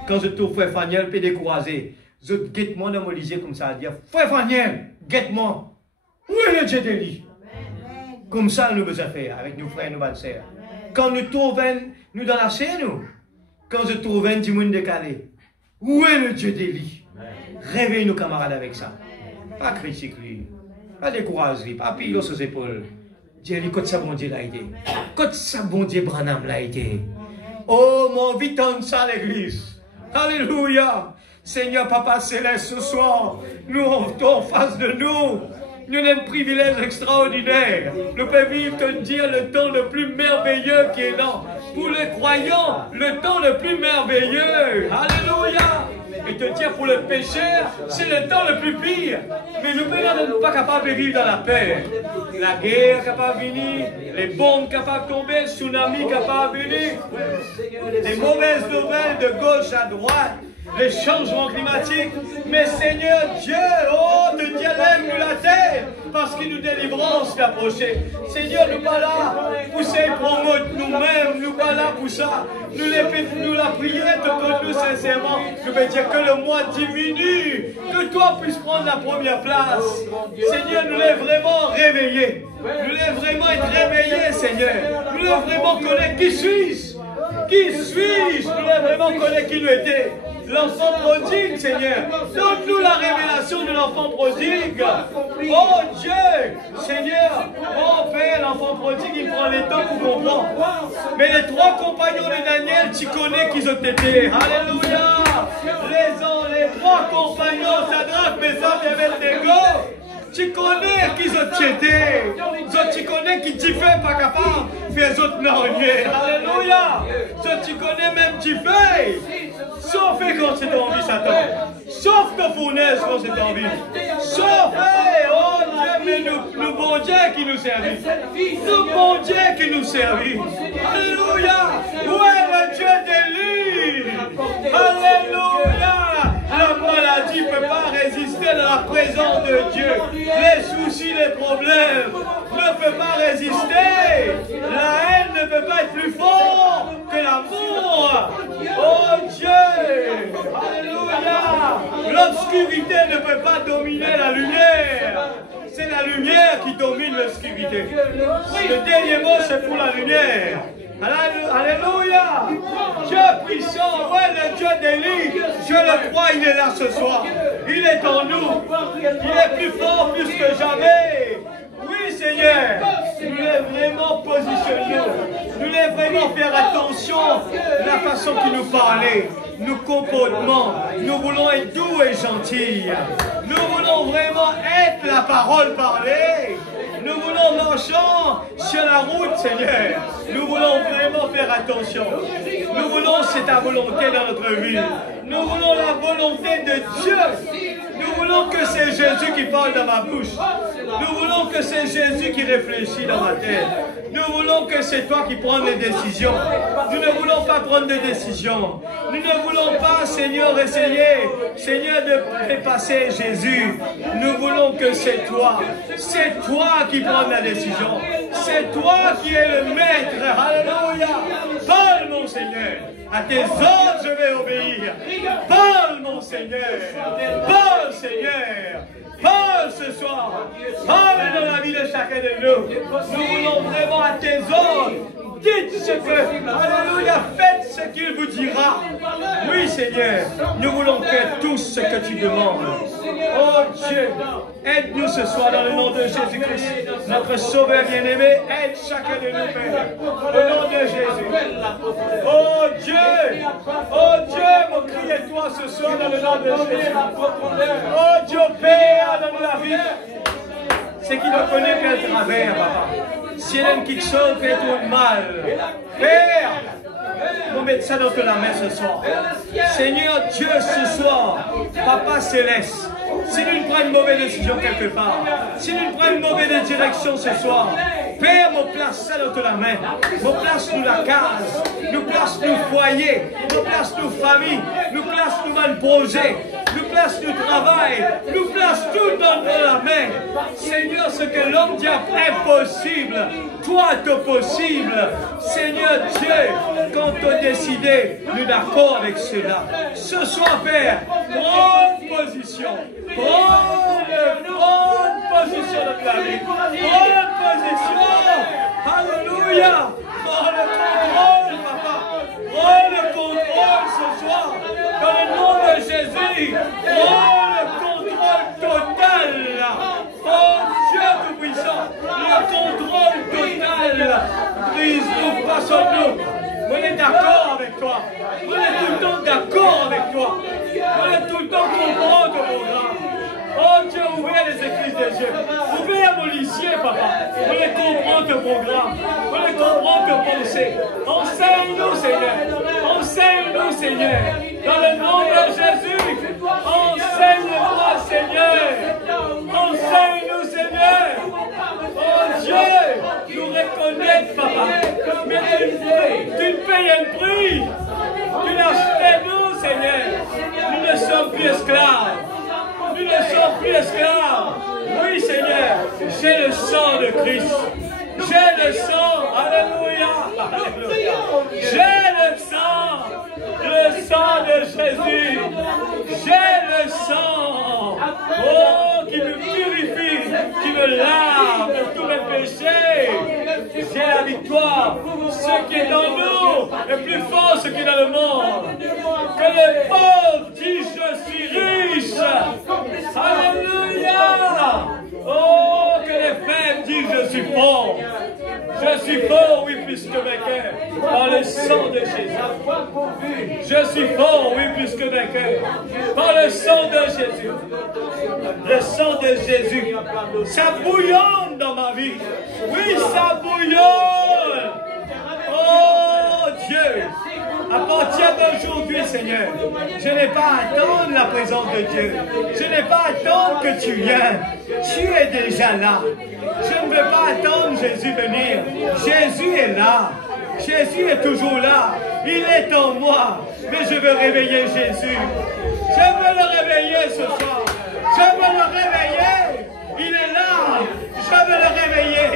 Quand je trouve Frère Faniel, peut décourager. Je guette-moi dans mon lycée comme ça, à dire Frère Faniel, guette-moi. Où est le Dieu d'Élie? Comme ça, nous besoin faire avec nos frères et nos bonnes sœurs. Quand nous trouvons, nous dans la chair, nous. Quand je trouve un du monde décalé, où est le Dieu d'Élie? Réveille nos camarades avec ça. Pas critiquer, pas décourager, pas piller sur ses épaules. Dieu, quand ça bon Dieu l'a été. Quand ça bon Dieu Branham l'a été. Oh, mon vite en ça l'église. Alléluia. Seigneur Papa Céleste, ce soir, nous en face de nous. Nous avons un privilège extraordinaire. Nous pouvons vivre, te dire, le temps le plus merveilleux qui est là. Pour les croyants, le temps le plus merveilleux. Alléluia. Et te dire pour le pécheur, c'est le temps le plus pire. Mais nous ne sommes pas capables de vivre dans la paix. La guerre capable de venir, les bombes capables de tomber, tsunami capable de venir, les mauvaises nouvelles de gauche à droite, les changements climatiques. Mais Seigneur Dieu, oh, de Dieu lève-nous la tête, parce que nous délivrance d'approcher. Seigneur, nous pas là pour se promouvoir nous-mêmes, nous pas là pour ça. Nous la prière de nous sincèrement. Nous pouvons dire que le mois diminue, que toi puisses prendre la première place. Seigneur, nous l'avons vraiment réveillés. Nous l'avons vraiment être réveillés, Seigneur. Nous l'avons vraiment connaître qui suis-je. Qui suis-je? Nous l'avons vraiment connaître qui nous était. L'enfant prodigue, Seigneur. Donne-nous la révélation de l'enfant prodigue. Oh Dieu, Seigneur, oh Père, l'enfant prodigue, il prend les temps pour comprendre. Mais les trois compagnons de Daniel, tu connais qu'ils ont été. Alléluia. Les trois compagnons, Sadrach, Meshach et Abednego, tu connais qu'ils ont été. Tu connais qu'ils t'y fait pas capable. Fais autres non. Alléluia. Tu connais même t'y fait. Sauf quand c'est envie, Satan. Sauf ta fournaise quand c'est envie. Sauf, oh Dieu, mais nous bon Dieu qui nous servit. Nous bon Dieu qui nous servit. Alléluia. Où est le Dieu d'Élie? Alléluia. La maladie ne peut pas résister à la présence de Dieu. Les soucis, les problèmes ne peuvent pas résister. La haine ne peut pas être plus fort que l'amour. Oh Dieu. Alléluia. L'obscurité ne peut pas dominer la lumière. C'est la lumière qui domine l'obscurité. Le dernier mot, c'est pour la lumière. Alléluia. Dieu puissant, ouais, le Dieu d'Élie, je le crois, il est là ce soir. Il est en nous. Il est plus fort, plus que jamais. Oui, Seigneur, nous voulons vraiment positionner. Nous voulons vraiment faire attention à la façon qu'il nous parlait, nos comportements. Nous voulons être doux et gentils. Nous voulons vraiment être la parole parlée. Nous voulons marcher sur la route, Seigneur. Nous voulons vraiment faire attention. Nous voulons c'est ta volonté dans notre vie. Nous voulons la volonté de Dieu. Nous voulons que c'est Jésus qui parle dans ma bouche. Nous voulons que c'est Jésus qui réfléchit dans ma tête. Nous voulons que c'est toi qui prends les décisions. Nous ne voulons pas prendre de décisions. Nous ne voulons pas, Seigneur, essayer, Seigneur, de dépasser Jésus. Nous voulons que c'est toi. C'est toi qui prends la décision. C'est toi qui es le maître. Alléluia. Parle, mon Seigneur. À tes ordres, je vais obéir. Parle, mon Seigneur. Parle, Seigneur. Parle ce soir. Parle dans la vie de chacun de nous. Nous voulons vraiment à tes ordres. Dites ce que, alléluia, faites ce qu'il vous dira. Oui, Seigneur, nous voulons faire tout ce que tu demandes. Oh Dieu, aide-nous ce soir dans le nom de Jésus-Christ, notre Sauveur bien-aimé. Aide chacun de nous, Père, au nom de Jésus. Oh Dieu, mon cri est toi ce soir dans le nom de Jésus. Oh Dieu, Père, dans la vie, c'est qui ne connaît qu'un travers, papa. Si elle aime quelque chose, fait tout mal. Père, nous mettons ça dans la main ce soir. Seigneur Dieu, ce soir, Papa Céleste, si nous prenons une mauvaise décision quelque part, si nous prenons une mauvaise direction ce soir, Père, nous place ça dans la main. Nous place nous la case, nous place nos foyers, nous place nos familles, nous place nous mal projet, nous place nous travail, nous place tout dans la main. Seigneur, ce que l'homme dit impossible, toi c'est possible. Seigneur Dieu, quand tu as décidé, nous d'accord avec cela. Ce soir, Père, prends position. Prends position dans ta vie. Prends position. Alléluia. Prends le contrôle, papa. Prends le contrôle ce soir. Dans le nom de Jésus. Prends le contrôle total. Oh Dieu tout-puissant. Le contrôle total. Brise-nous, façonne-nous. On est d'accord avec toi. On est tout le temps d'accord avec toi. On est tout le temps comprendre ton programme. Oh Dieu, ouvrez les églises des yeux. Ouvrez mon lycée, papa. On les comprend ton programme. On les comprend ton pensée. Enseigne-nous, Seigneur. Enseigne-nous, Seigneur. Dans le nom de Jésus. Enseigne-moi, Seigneur. Enseigne-nous, Seigneur. Oh Dieu, nous reconnaître, papa. Mais tu payes un prix. Tu l'achètes nous, Seigneur. Nous ne sommes plus esclaves. Nous ne sommes plus esclaves. Oui, Seigneur, j'ai le sang de Christ. J'ai le sang. Alléluia. Alléluia. J'ai le sang de Jésus. J'ai le sang. Oh, qui me purifie, qui me lave de tous mes péchés. J'ai la victoire. Ce qui est dans nous est plus fort que ce qui est dans le monde. Que le pauvre dit je suis riche. Alléluia. Oh, que les faibles disent je suis fort. Je suis fort, oui, plus que vainqueur. Par le sang de Jésus. Je suis fort, oui, plus que vainqueur. Par le sang de Jésus. Le sang de Jésus. Ça bouillonne dans ma vie. Oui, ça bouillonne. Oh Dieu. À partir d'aujourd'hui, Seigneur, je n'ai pas à attendre la présence de Dieu. Je n'ai pas à attendre que tu viennes. Tu es déjà là. Je ne veux pas attendre Jésus venir. Jésus est là. Jésus est toujours là. Il est en moi. Mais je veux réveiller Jésus. Je veux le réveiller ce soir. Je veux le réveiller. Il est là. Je veux le réveiller.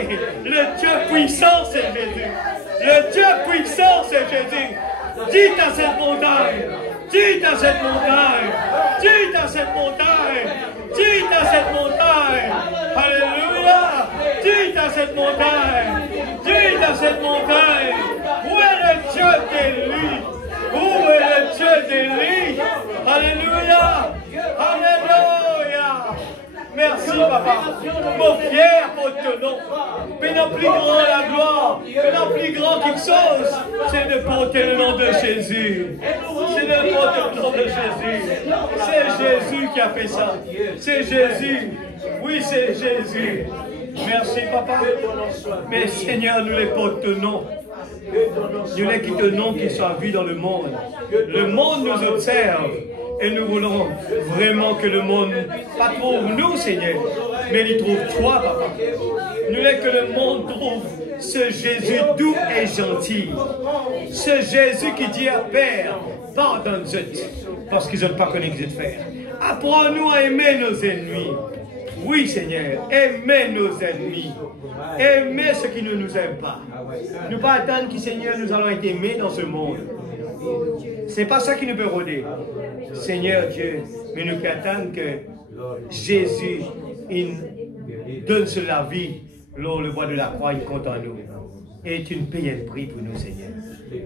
Le Dieu puissant, c'est Jésus. Le Dieu puissant, c'est Jésus. Dites à cette montagne. Dites à cette montagne. Dites à cette montagne. Dites à cette montagne. Alléluia. Dites à cette montagne. Dites à cette montagne. Où est le Dieu d'élie? Où est le Dieu d'élie? Alléluia. Alléluia. Merci, papa. Mon fier pour ton nom. Mais non plus grand la gloire. Mais non plus grand quelque chose. C'est de porter le nom de Jésus. C'est de porter le nom de Jésus. C'est Jésus qui a fait ça. C'est Jésus. Oui, c'est Jésus. Merci, papa. Mais Seigneur, nous les portons. Nous les quittons qui soit vu dans le monde. Le monde nous observe. Et nous voulons vraiment que le monde, pas trouve nous, Seigneur, mais il trouve toi, papa. Nous voulons que le monde trouve ce Jésus doux et gentil. Ce Jésus qui dit à Père, pardonne-eux, parce qu'ils n'ont pas connu que de faire. Apprends-nous à aimer nos ennemis. Oui, Seigneur, aimer nos ennemis. Aimer ceux qui ne nous aiment pas. Nous pas attendre que, Seigneur, nous allons être aimés dans ce monde. C'est pas ça qui nous peut rôder. Seigneur Dieu, mais nous attendons que Jésus il donne sur la vie, lors le bois de la croix, il compte en nous. Et tu nous payes un prix pour nous, Seigneur.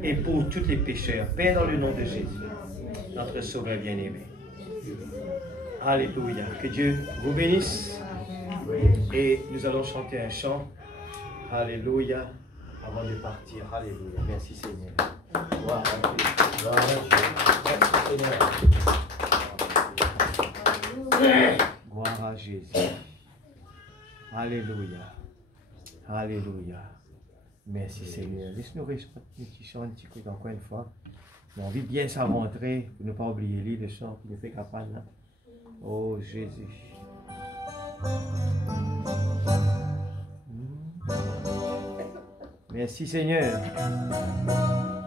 Et pour tous les pécheurs. Père, dans le nom de Jésus, notre Sauveur bien-aimé. Alléluia. Que Dieu vous bénisse. Et nous allons chanter un chant. Alléluia. Avant de partir. Alléluia. Merci Seigneur. Gloire à Dieu. Gloire à Dieu. Merci Seigneur. Gloire à Jésus. Alléluia. Alléluia. Merci Seigneur. Laisse-nous rester un petit chant, un petit coup encore une fois. On a envie de bien s'en rentrer pour ne pas oublier le chant qui nous fait capable. Hein? Oh Jésus. Merci Seigneur.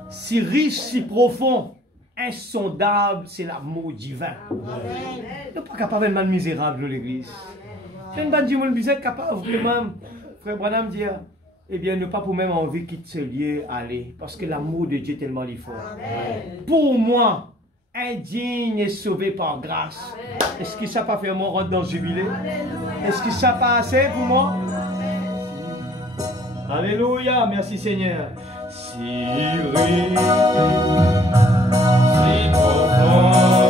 Si riche, si profond, insondable, c'est l'amour divin. Nous ne sommes pas capables de mal misérable, l'église. Je ne pas dire que nous sommes capables vraiment, frère Branham dit, eh bien, ne pas pour même envie quitter ce lieu, aller. Parce que l'amour de Dieu est tellement fort. Pour moi, indigne et sauvé par grâce. Est-ce que ça n'a pas fait moi rentrer dans le jubilé? Est-ce que ça n'a pas assez pour moi? Alléluia, merci Seigneur. Si riche, si profond.